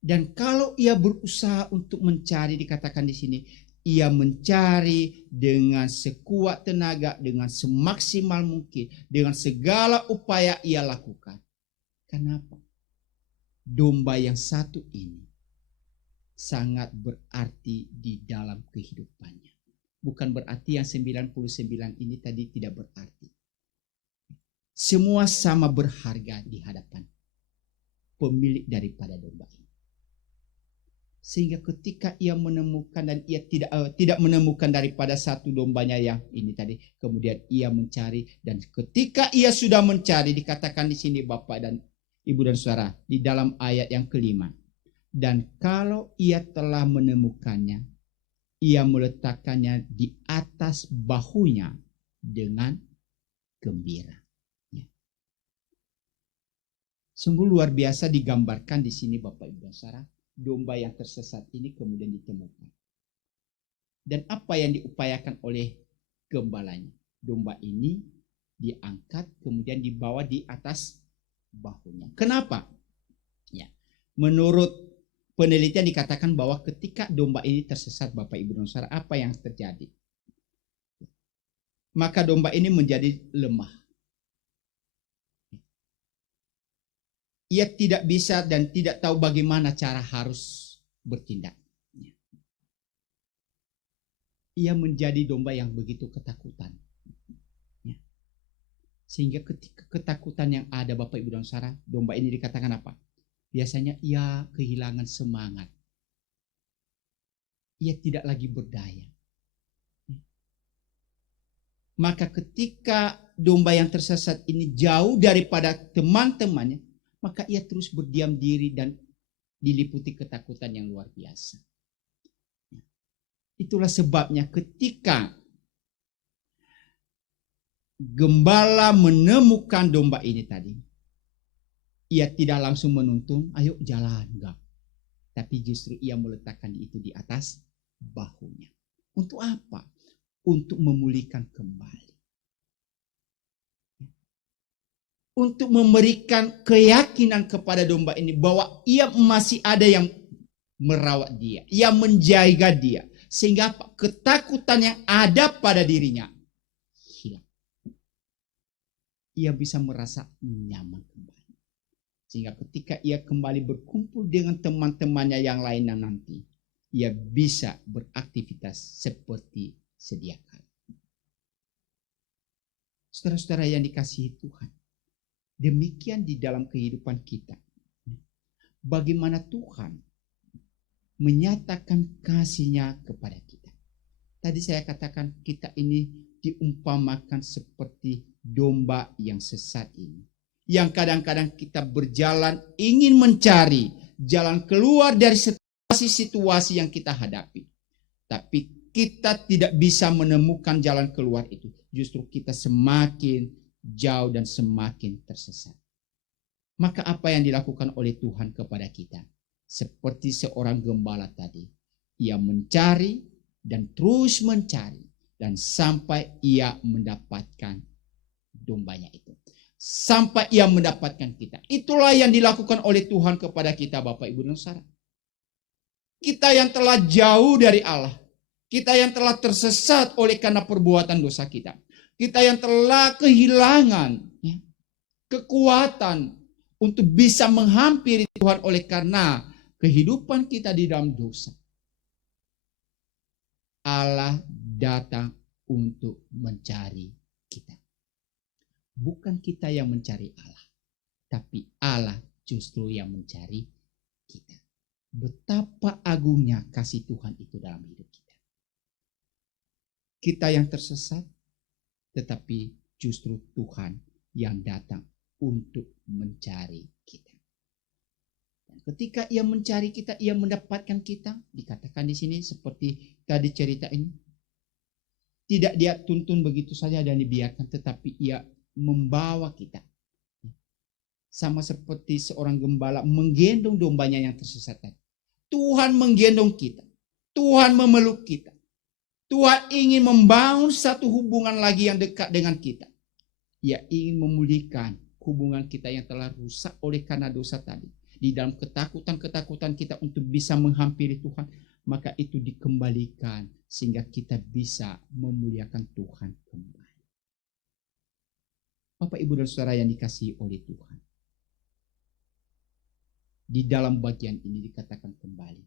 Dan kalau ia berusaha untuk mencari, dikatakan di sini, ia mencari dengan sekuat tenaga, dengan semaksimal mungkin, dengan segala upaya ia lakukan. Kenapa? Domba yang satu ini sangat berarti di dalam kehidupannya. Bukan berarti yang 99 ini tadi tidak berarti. Semua sama berharga di hadapan pemilik daripada domba ini. Sehingga ketika ia menemukan dan ia tidak menemukan daripada satu dombanya yang ini tadi, kemudian ia mencari, dan ketika ia sudah mencari, dikatakan di sini Bapak dan Ibu dan Saudara, di dalam ayat yang kelima, dan kalau ia telah menemukannya, ia meletakkannya di atas bahunya dengan gembira. Ya. Sungguh luar biasa digambarkan di sini Bapak Ibu dan Saudara. Domba yang tersesat ini kemudian ditemukan. Dan apa yang diupayakan oleh gembalanya? Domba ini diangkat kemudian dibawa di atas bahunya. Kenapa? Ya. Menurut penelitian dikatakan bahwa ketika domba ini tersesat, Bapak Ibu dan Saudara, apa yang terjadi? Maka domba ini menjadi lemah. Ia tidak bisa dan tidak tahu bagaimana cara harus bertindak. Ia menjadi domba yang begitu ketakutan. Sehingga ketika ketakutan yang ada Bapak Ibu dan Saudara, domba ini dikatakan apa? Biasanya ia kehilangan semangat. Ia tidak lagi berdaya. Maka ketika domba yang tersesat ini jauh daripada teman-temannya, maka ia terus berdiam diri dan diliputi ketakutan yang luar biasa. Itulah sebabnya ketika gembala menemukan domba ini tadi, ia tidak langsung menuntun, ayo jalan, enggak. Tapi justru ia meletakkan itu di atas bahunya. Untuk apa? Untuk memulihkan kembali. Untuk memberikan keyakinan kepada domba ini bahwa ia masih ada yang merawat dia, yang menjaga dia, sehingga ketakutan yang ada pada dirinya hilang. Ia bisa merasa nyaman kembali. Sehingga ketika ia kembali berkumpul dengan teman-temannya yang lainnya nanti, ia bisa beraktivitas seperti sedia kala. Saudara-saudara yang dikasihi Tuhan, demikian di dalam kehidupan kita. Bagaimana Tuhan menyatakan kasih-Nya kepada kita. Tadi saya katakan kita ini diumpamakan seperti domba yang sesat ini. Yang kadang-kadang kita berjalan ingin mencari jalan keluar dari situasi yang kita hadapi. Tapi kita tidak bisa menemukan jalan keluar itu. Justru kita semakin jauh dan semakin tersesat. Maka apa yang dilakukan oleh Tuhan kepada kita? Seperti seorang gembala tadi. Ia mencari dan terus mencari. Dan sampai ia mendapatkan dombanya itu. Sampai ia mendapatkan kita. Itulah yang dilakukan oleh Tuhan kepada kita Bapak Ibu dan Saudara. Kita yang telah jauh dari Allah. Kita yang telah tersesat oleh karena perbuatan dosa kita. Kita yang telah kehilangan kekuatan untuk bisa menghampiri Tuhan oleh karena kehidupan kita di dalam dosa. Allah datang untuk mencari kita. Bukan kita yang mencari Allah, tapi Allah justru yang mencari kita. betapa agungnya kasih Tuhan itu dalam hidup kita. Kita yang tersesat, tetapi justru Tuhan yang datang untuk mencari kita. Dan ketika Ia mencari kita, Ia mendapatkan kita. Dikatakan di sini seperti tadi cerita ini. Tidak Dia tuntun begitu saja dan dibiarkan, tetapi Ia membawa kita. Sama seperti seorang gembala menggendong dombanya yang tersesat tadi. Tuhan menggendong kita. Tuhan memeluk kita. Tuhan ingin membangun satu hubungan lagi yang dekat dengan kita. Ia ingin memulihkan hubungan kita yang telah rusak oleh karena dosa tadi. Di dalam ketakutan-ketakutan kita untuk bisa menghampiri Tuhan, maka itu dikembalikan sehingga kita bisa memuliakan Tuhan kembali. Bapak, Ibu, dan Saudara yang dikasihi oleh Tuhan. Di dalam bagian ini dikatakan kembali,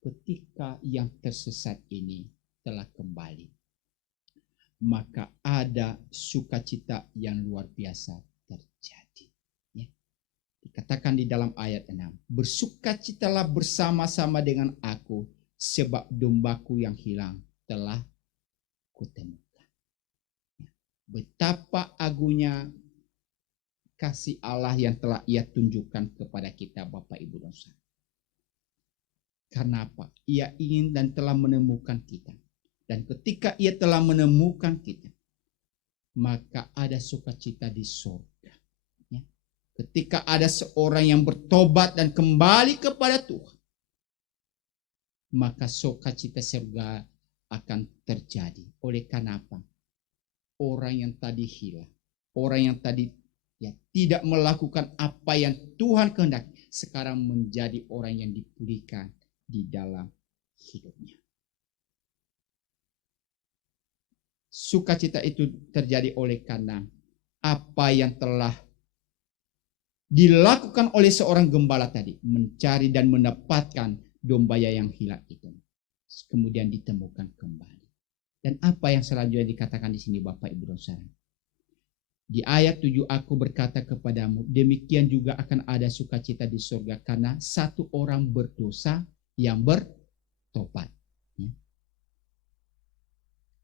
ketika yang tersesat ini telah kembali, maka ada sukacita yang luar biasa terjadi. Ya. Dikatakan di dalam ayat 6, bersukacitalah bersama-sama dengan aku, sebab dombaku yang hilang telah kutemukan. Ya. Betapa agungnya kasih Allah yang telah Ia tunjukkan kepada kita, Bapak, Ibu, dan Saudara. Karena apa? Ia ingin dan telah menemukan kita. Dan ketika Ia telah menemukan kita, maka ada sukacita di surga. Ya. Ketika ada seorang yang bertobat dan kembali kepada Tuhan, maka sukacita surga akan terjadi. Oleh karena apa? Orang yang tadi hilang, orang yang tadi tidak melakukan apa yang Tuhan kehendaki, sekarang menjadi orang yang dipulihkan di dalam hidupnya. Sukacita itu terjadi oleh karena apa yang telah dilakukan oleh seorang gembala tadi, mencari dan mendapatkan dombanya yang hilang itu, kemudian ditemukan kembali. Dan apa yang selanjutnya dikatakan di sini, Bapak, Ibu, dan Saudara? Di ayat 7, aku berkata kepadamu, demikian juga akan ada sukacita di surga karena satu orang berdosa yang bertobat. Ya.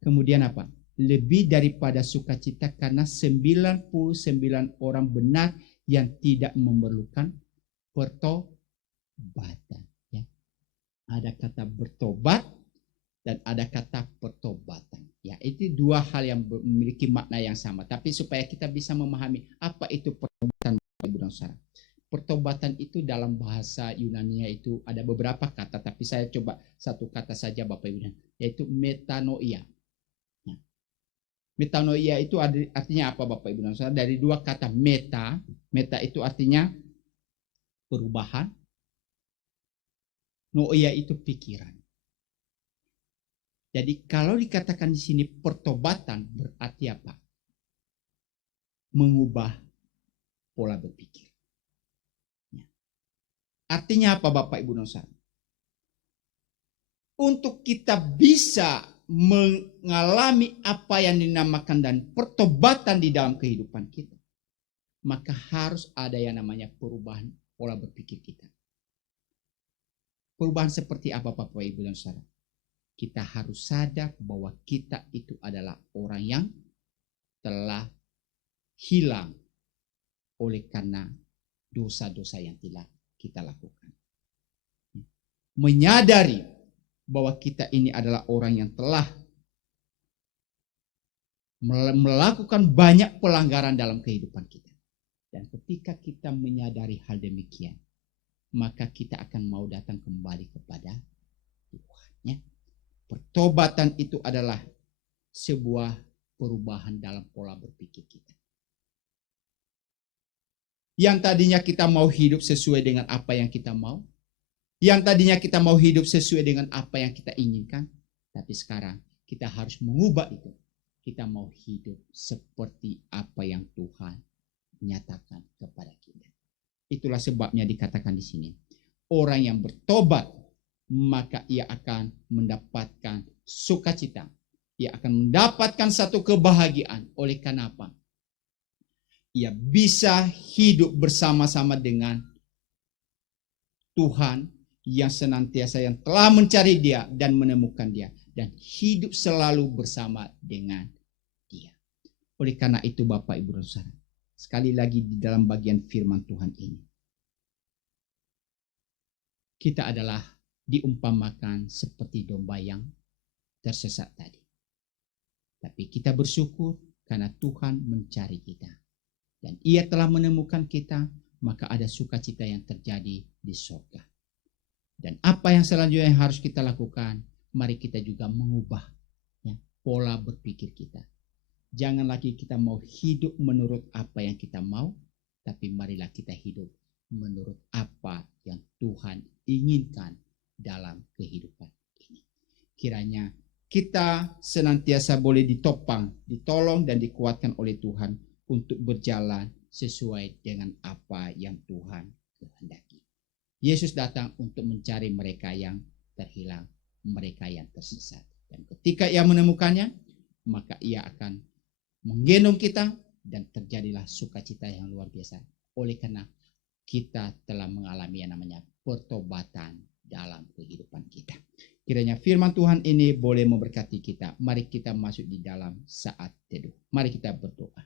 Kemudian apa? Lebih daripada sukacita karena 99 orang benar yang tidak memerlukan pertobatan. Ya. Ada kata bertobat dan ada kata pertobatan. Ya, itu dua hal yang memiliki makna yang sama. Tapi supaya kita bisa memahami apa itu pertobatan, Ibu dan Saudara. Pertobatan itu dalam bahasa Yunani itu ada beberapa kata, tapi saya coba satu kata saja, Bapak Ibu, yaitu metanoia. Nah, metanoia itu artinya apa, Bapak Ibu dan Saudara? Dari dua kata meta itu artinya perubahan, noia itu pikiran. Jadi kalau dikatakan di sini pertobatan berarti apa? Mengubah pola berpikir. Ya. Artinya apa, Bapak, Ibu, dan Saudara? Untuk kita bisa mengalami apa yang dinamakan dan pertobatan di dalam kehidupan kita, maka harus ada yang namanya perubahan pola berpikir kita. Perubahan seperti apa, Bapak, Ibu, dan Saudara? Kita harus sadar bahwa kita itu adalah orang yang telah hilang oleh karena dosa-dosa yang telah kita lakukan. Menyadari bahwa kita ini adalah orang yang telah melakukan banyak pelanggaran dalam kehidupan kita. Dan ketika kita menyadari hal demikian, maka kita akan mau datang kembali kepada Tuhan. Ya. Pertobatan itu adalah sebuah perubahan dalam pola berpikir kita. Yang tadinya kita mau hidup sesuai dengan apa yang kita mau. Yang tadinya kita mau hidup sesuai dengan apa yang kita inginkan. Tapi sekarang kita harus mengubah itu. Kita mau hidup seperti apa yang Tuhan nyatakan kepada kita. Itulah sebabnya dikatakan di sini. Orang yang bertobat, maka ia akan mendapatkan sukacita. Ia akan mendapatkan satu kebahagiaan. Oleh karena apa? Ia bisa hidup bersama-sama dengan Tuhan. yang senantiasa yang telah mencari Dia dan menemukan Dia dan hidup selalu bersama dengan Dia. Oleh karena itu Bapak Ibu Saudara, sekali lagi di dalam bagian firman Tuhan ini, kita adalah diumpamakan seperti domba yang tersesat tadi. Tapi kita bersyukur karena Tuhan mencari kita. Dan Ia telah menemukan kita, maka ada sukacita yang terjadi di surga. Dan apa yang selanjutnya yang harus kita lakukan? Mari kita juga mengubah pola berpikir kita. Jangan lagi kita mau hidup menurut apa yang kita mau, tapi marilah kita hidup menurut apa yang Tuhan inginkan dalam kehidupan ini. Kiranya kita senantiasa boleh ditopang, ditolong dan dikuatkan oleh Tuhan untuk berjalan sesuai dengan apa yang Tuhan kehendaki. Yesus datang untuk mencari mereka yang terhilang, mereka yang tersesat. Dan ketika Ia menemukannya, maka Ia akan menggendong kita dan terjadilah sukacita yang luar biasa. Oleh karena kita telah mengalami yang namanya pertobatan dalam kehidupan kita. Kiranya firman Tuhan ini boleh memberkati kita. Mari kita masuk di dalam saat teduh. Mari kita berdoa.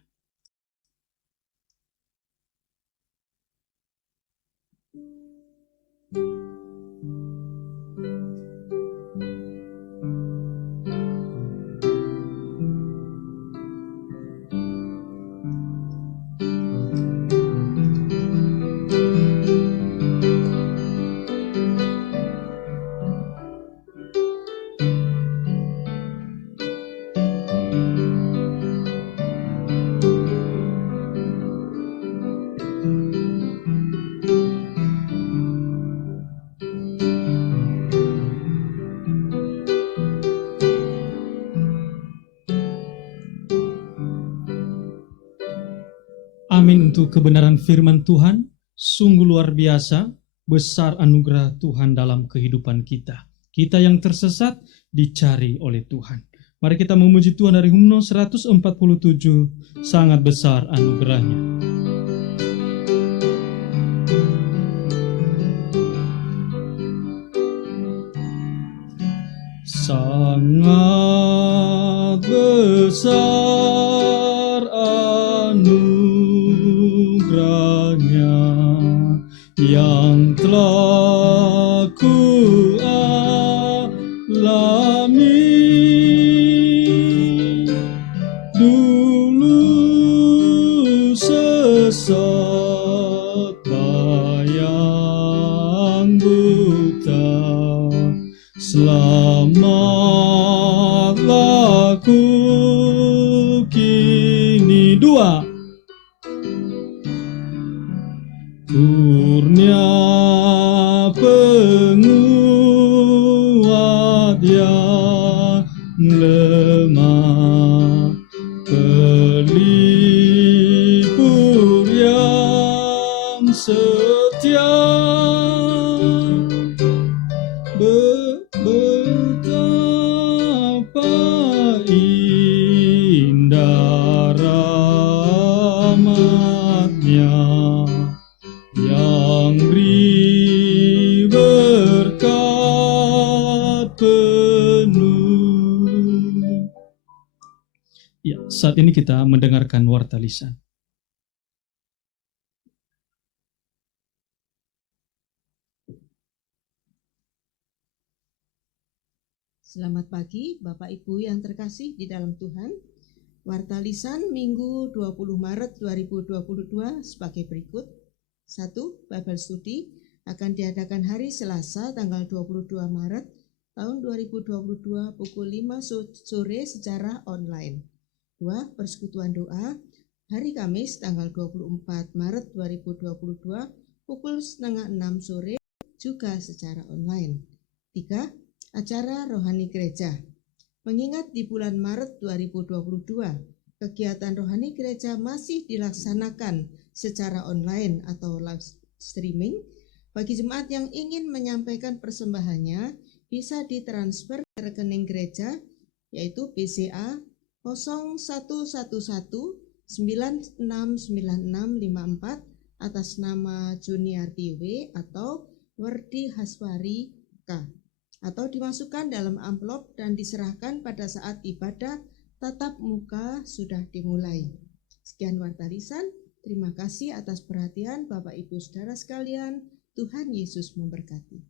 Amin untuk kebenaran firman Tuhan. Sungguh luar biasa, besar anugerah Tuhan dalam kehidupan kita. Kita yang tersesat dicari oleh Tuhan. Mari kita memuji Tuhan dari himne 147, sangat besar anugerahnya. Sangat besar anugerahnya yang telah kualami. Dulu sesat bayang buta, selamatlah ku kini. Dua, kurnia penguat yang lemah, pelipur yang setia, betapa indah rahmat-Nya yang beri berkat penuh. Ya, saat ini kita mendengarkan warta lisan. Selamat pagi Bapak Ibu yang terkasih di dalam Tuhan. Warta lisan Minggu 20 Maret 2022 sebagai berikut. 1. Bible Study akan diadakan hari Selasa tanggal 22 Maret tahun 2022 pukul 5 sore secara online. 2. Persekutuan doa hari Kamis tanggal 24 Maret 2022 pukul 5:30 sore juga secara online. 3. Acara Rohani Gereja. Mengingat di bulan Maret 2022, kegiatan Rohani Gereja masih dilaksanakan secara online atau live streaming, bagi jemaat yang ingin menyampaikan persembahannya bisa ditransfer ke rekening gereja yaitu BCA 0111969654 atas nama Juniarti W atau Werdi Haswari K. Atau dimasukkan dalam amplop dan diserahkan pada saat ibadah tatap muka sudah dimulai. Sekian warta lisan. Terima kasih atas perhatian Bapak Ibu Saudara sekalian. Tuhan Yesus memberkati.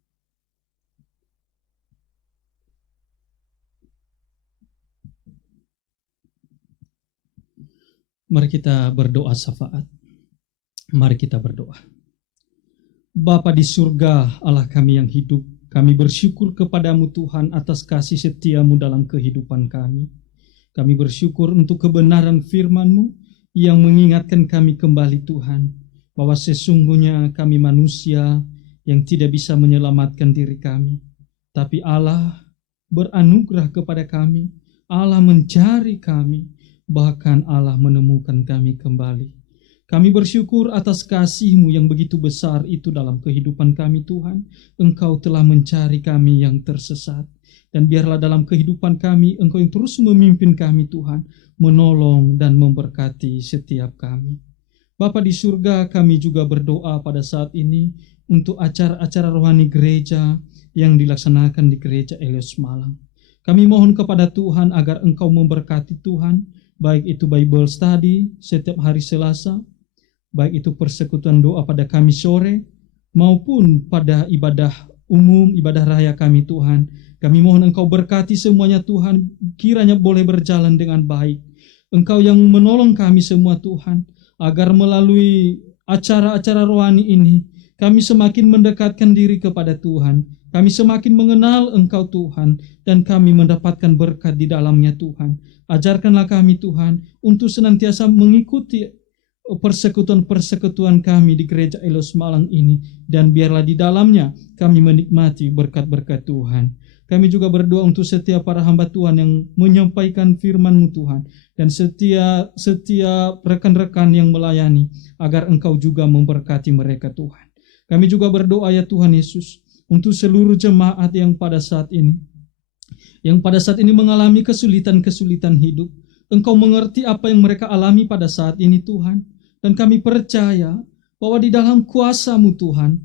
Mari kita berdoa syafaat. Mari kita berdoa. Bapa di surga, Allah kami yang hidup, kami bersyukur kepadamu Tuhan atas kasih setiamu dalam kehidupan kami. Kami bersyukur untuk kebenaran firman-Mu yang mengingatkan kami kembali Tuhan, bahwa sesungguhnya kami manusia yang tidak bisa menyelamatkan diri kami. Tapi Allah beranugerah kepada kami, Allah mencari kami, bahkan Allah menemukan kami kembali. Kami bersyukur atas kasih-Mu yang begitu besar itu dalam kehidupan kami Tuhan. Engkau telah mencari kami yang tersesat. Dan biarlah dalam kehidupan kami, Engkau yang terus memimpin kami Tuhan, menolong dan memberkati setiap kami. Bapa di surga, kami juga berdoa pada saat ini untuk acara-acara rohani gereja yang dilaksanakan di Gereja Elios Malang. Kami mohon kepada Tuhan agar Engkau memberkati Tuhan, baik itu Bible study setiap hari Selasa, baik itu persekutuan doa pada Kamis sore, maupun pada ibadah umum, ibadah raya kami Tuhan. Kami mohon Engkau berkati semuanya Tuhan, kiranya boleh berjalan dengan baik. Engkau yang menolong kami semua Tuhan, agar melalui acara-acara rohani ini, kami semakin mendekatkan diri kepada Tuhan. Kami semakin mengenal Engkau Tuhan, dan kami mendapatkan berkat di dalamnya Tuhan. Ajarkanlah kami Tuhan, untuk senantiasa mengikuti persekutuan-persekutuan kami di Gereja Elios Malang ini, dan biarlah di dalamnya kami menikmati berkat-berkat Tuhan. Kami juga berdoa untuk setiap para hamba Tuhan yang menyampaikan firman-Mu Tuhan, dan setiap rekan-rekan yang melayani, agar Engkau juga memberkati mereka Tuhan. Kami juga berdoa ya Tuhan Yesus, untuk seluruh jemaat yang pada saat ini mengalami kesulitan-kesulitan hidup. Engkau mengerti apa yang mereka alami pada saat ini Tuhan, dan kami percaya bahwa di dalam kuasa-Mu Tuhan,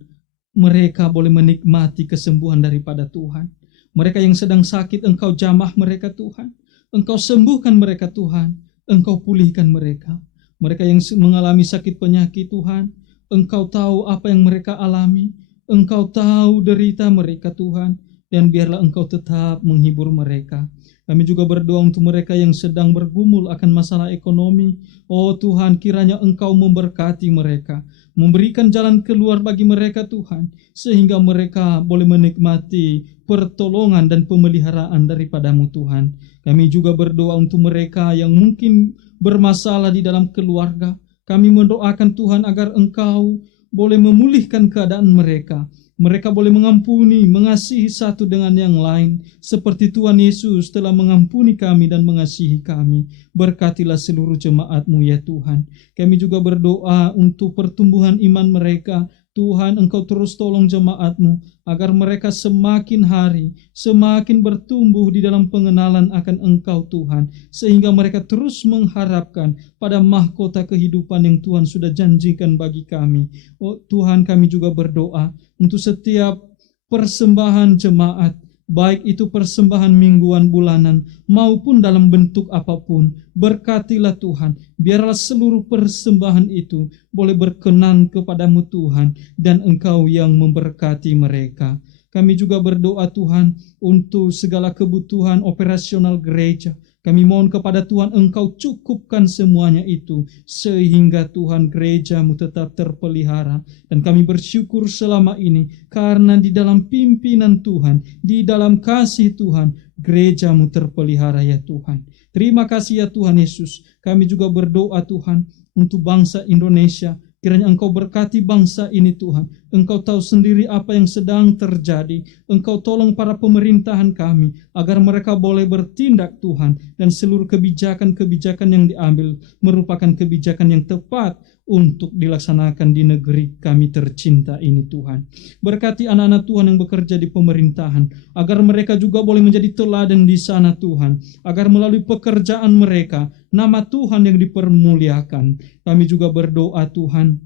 mereka boleh menikmati kesembuhan daripada Tuhan. Mereka yang sedang sakit, Engkau jamah mereka Tuhan. Engkau sembuhkan mereka Tuhan. Engkau pulihkan mereka. Mereka yang mengalami sakit penyakit Tuhan, Engkau tahu apa yang mereka alami. Engkau tahu derita mereka Tuhan. Dan biarlah Engkau tetap menghibur mereka. Kami juga berdoa untuk mereka yang sedang bergumul akan masalah ekonomi. Oh Tuhan, kiranya Engkau memberkati mereka, memberikan jalan keluar bagi mereka Tuhan, sehingga mereka boleh menikmati pertolongan dan pemeliharaan daripada-Mu Tuhan. Kami juga berdoa untuk mereka yang mungkin bermasalah di dalam keluarga. Kami mendoakan Tuhan agar Engkau boleh memulihkan keadaan mereka. Mereka boleh mengampuni, mengasihi satu dengan yang lain, seperti Tuhan Yesus telah mengampuni kami dan mengasihi kami. Berkatilah seluruh jemaat-Mu ya Tuhan. Kami juga berdoa untuk pertumbuhan iman mereka. Tuhan, Engkau terus tolong jemaat-Mu, agar mereka semakin hari, semakin bertumbuh di dalam pengenalan akan Engkau Tuhan, sehingga mereka terus mengharapkan pada mahkota kehidupan yang Tuhan sudah janjikan bagi kami. Oh Tuhan, kami juga berdoa untuk setiap persembahan jemaat, baik itu persembahan mingguan, bulanan, maupun dalam bentuk apapun. Berkatilah Tuhan, biarlah seluruh persembahan itu boleh berkenan kepada-Mu Tuhan, dan Engkau yang memberkati mereka. Kami juga berdoa Tuhan untuk segala kebutuhan operasional gereja. Kami mohon kepada Tuhan, Engkau cukupkan semuanya itu, sehingga Tuhan gereja-Mu tetap terpelihara. Dan kami bersyukur selama ini, karena di dalam pimpinan Tuhan, di dalam kasih Tuhan, gereja-Mu terpelihara ya Tuhan. Terima kasih ya Tuhan Yesus. Kami juga berdoa Tuhan untuk bangsa Indonesia. Kiranya Engkau berkati bangsa ini Tuhan. Engkau tahu sendiri apa yang sedang terjadi. Engkau tolong para pemerintahan kami, agar mereka boleh bertindak Tuhan. Dan seluruh kebijakan-kebijakan yang diambil merupakan kebijakan yang tepat untuk dilaksanakan di negeri kami tercinta ini Tuhan. Berkati anak-anak Tuhan yang bekerja di pemerintahan, agar mereka juga boleh menjadi teladan di sana Tuhan. Agar melalui pekerjaan mereka, nama Tuhan yang dipermuliakan. Kami juga berdoa Tuhan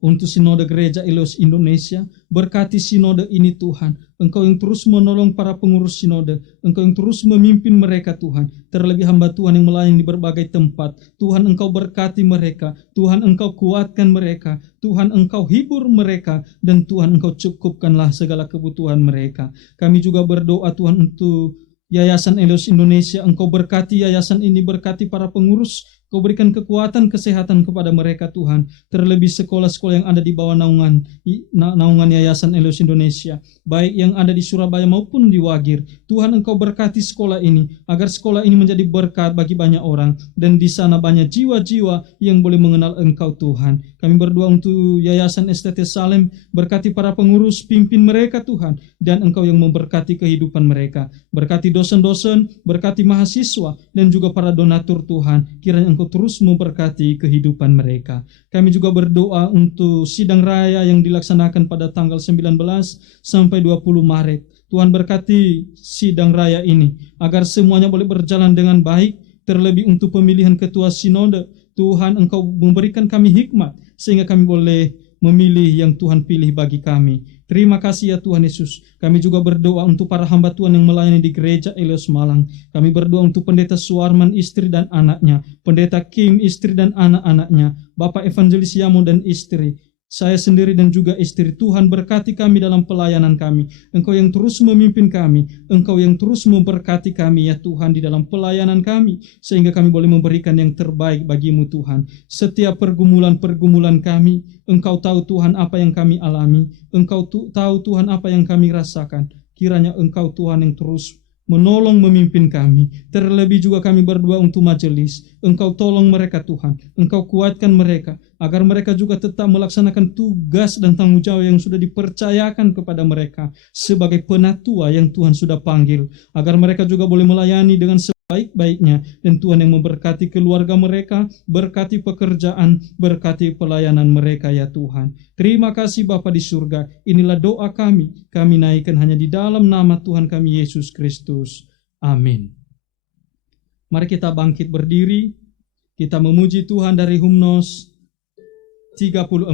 untuk sinode gereja Elios Indonesia. Berkati sinode ini Tuhan, Engkau yang terus menolong para pengurus sinode, Engkau yang terus memimpin mereka Tuhan, terlebih hamba Tuhan yang melayani di berbagai tempat. Tuhan Engkau berkati mereka, Tuhan Engkau kuatkan mereka, Tuhan Engkau hibur mereka, dan Tuhan Engkau cukupkanlah segala kebutuhan mereka. Kami juga berdoa Tuhan untuk Yayasan Elios Indonesia, Engkau berkati yayasan ini, berkati para pengurus, Kau berikan kekuatan kesehatan kepada mereka Tuhan, terlebih sekolah-sekolah yang ada di bawah naungan Yayasan Elios Indonesia, baik yang ada di Surabaya maupun di Wagir. Tuhan Engkau berkati sekolah ini, agar sekolah ini menjadi berkat bagi banyak orang, dan di sana banyak jiwa-jiwa yang boleh mengenal Engkau Tuhan. Kami berdoa untuk Yayasan STT Salem, berkati para pengurus, pimpin mereka Tuhan, dan Engkau yang memberkati kehidupan mereka. Berkati dosen-dosen, berkati mahasiswa, dan juga para donatur Tuhan, kiranya Engkau terus memberkati kehidupan mereka. Kami juga berdoa untuk sidang raya yang dilaksanakan pada tanggal 19 sampai 20 Maret. Tuhan berkati sidang raya ini, agar semuanya boleh berjalan dengan baik, terlebih untuk pemilihan ketua sinode. Tuhan Engkau memberikan kami hikmat, sehingga kami boleh memilih yang Tuhan pilih bagi kami. Terima kasih ya Tuhan Yesus. Kami juga berdoa untuk para hamba Tuhan yang melayani di gereja Elios Malang. Kami berdoa untuk Pendeta Suarman istri dan anaknya, Pendeta Kim istri dan anak-anaknya, Bapak Evangelis Yamo dan istri, saya sendiri dan juga istri. Tuhan berkati kami dalam pelayanan kami. Engkau yang terus memimpin kami, Engkau yang terus memberkati kami ya Tuhan di dalam pelayanan kami, sehingga kami boleh memberikan yang terbaik bagi-Mu Tuhan. Setiap pergumulan-pergumulan kami, Engkau tahu Tuhan apa yang kami alami, Engkau tahu Tuhan apa yang kami rasakan. Kiranya Engkau Tuhan yang terus menolong memimpin kami. Terlebih juga kami berdoa untuk majelis. Engkau tolong mereka Tuhan, Engkau kuatkan mereka, agar mereka juga tetap melaksanakan tugas dan tanggung jawab yang sudah dipercayakan kepada mereka sebagai penatua yang Tuhan sudah panggil, agar mereka juga boleh melayani dengan sebaik-baiknya, dan Tuhan yang memberkati keluarga mereka, berkati pekerjaan, berkati pelayanan mereka ya Tuhan. Terima kasih Bapa di surga. Inilah doa kami naikkan hanya di dalam nama Tuhan kami Yesus Kristus. Amin. Mari kita bangkit berdiri, kita memuji Tuhan dari Humnos 34.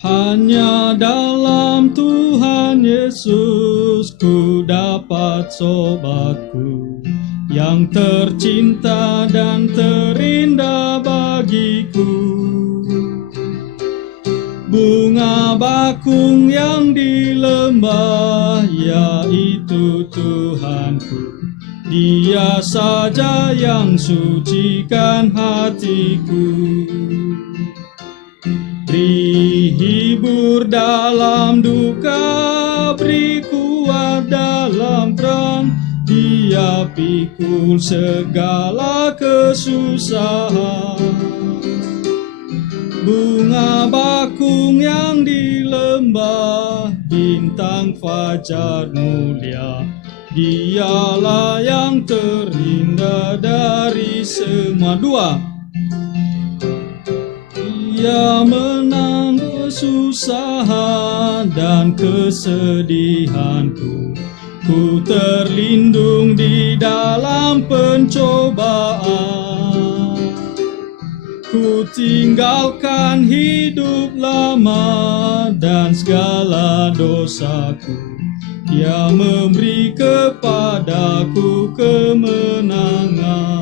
Hanya dalam Tuhan Yesus ku dapat sobatku, yang tercinta dan terindah bagiku. Bunga bakung yang di lembah, yaitu Tuhanku. Dia saja yang sucikan hatiku. Beri hibur dalam duka, beri kuat dalam perang. Dia pikul segala kesusahan. Bunga bakung yang di lembah, bintang fajar mulia. Dialah yang terindah dari semua. Dia menang kesusahan dan kesedihanku. Ku terlindung di dalam pencobaan. Ku tinggalkan hidup lama dan segala dosaku. Dia memberi kepadaku kemenangan.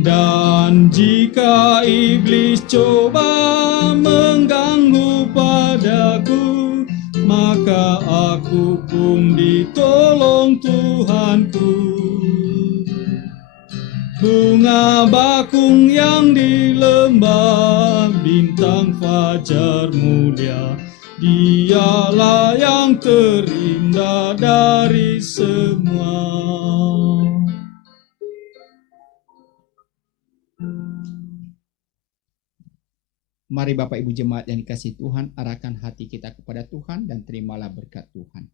Dan jika iblis coba mengganggu padaku, maka aku pun ditolong Tuhanku. Bunga bakung yang di lembah, bintang fajar mulia. Dialah yang terindah dari semua. Mari Bapak Ibu Jemaat yang dikasihi Tuhan, arahkan hati kita kepada Tuhan dan terimalah berkat Tuhan.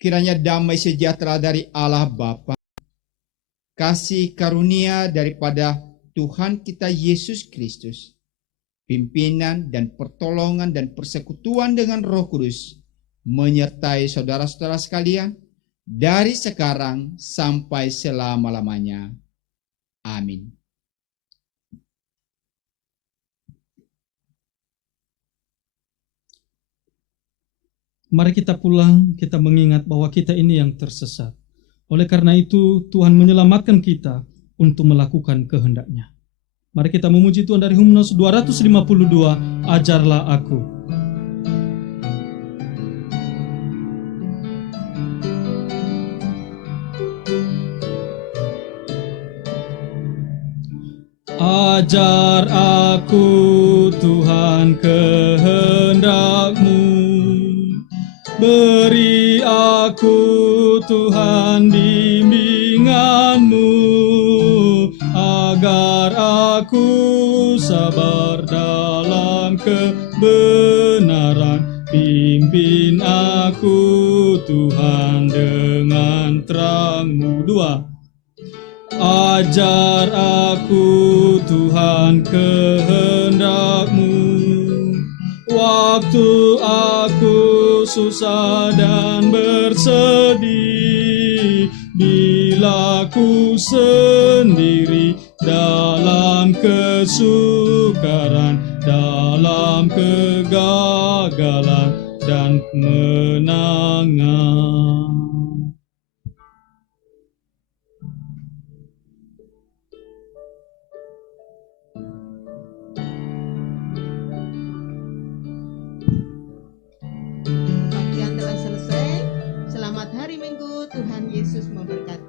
Kiranya damai sejahtera dari Allah Bapa, kasih karunia daripada Tuhan kita Yesus Kristus, pimpinan dan pertolongan dan persekutuan dengan Roh Kudus menyertai saudara-saudara sekalian dari sekarang sampai selama-lamanya. Amin. Mari kita pulang, kita mengingat bahwa kita ini yang tersesat. Oleh karena itu, Tuhan menyelamatkan kita untuk melakukan kehendak-Nya. Mari kita memuji Tuhan dari Hymnus 252, Ajarlah Aku. Ajar aku Tuhan kehendak-Mu, beri aku Tuhan bimbingan-Mu, agar aku sabar dalam kebenaran. Pimpin aku Tuhan dengan terang-Mu. 2. Ajar aku Tuhan kehendak-Mu, waktu aku susah dan bersedih, bila ku sendiri dalam kesukaran, dalam kegagalan dan kemenangan. Kebaktian telah selesai. Selamat hari Minggu, Tuhan Yesus memberkati.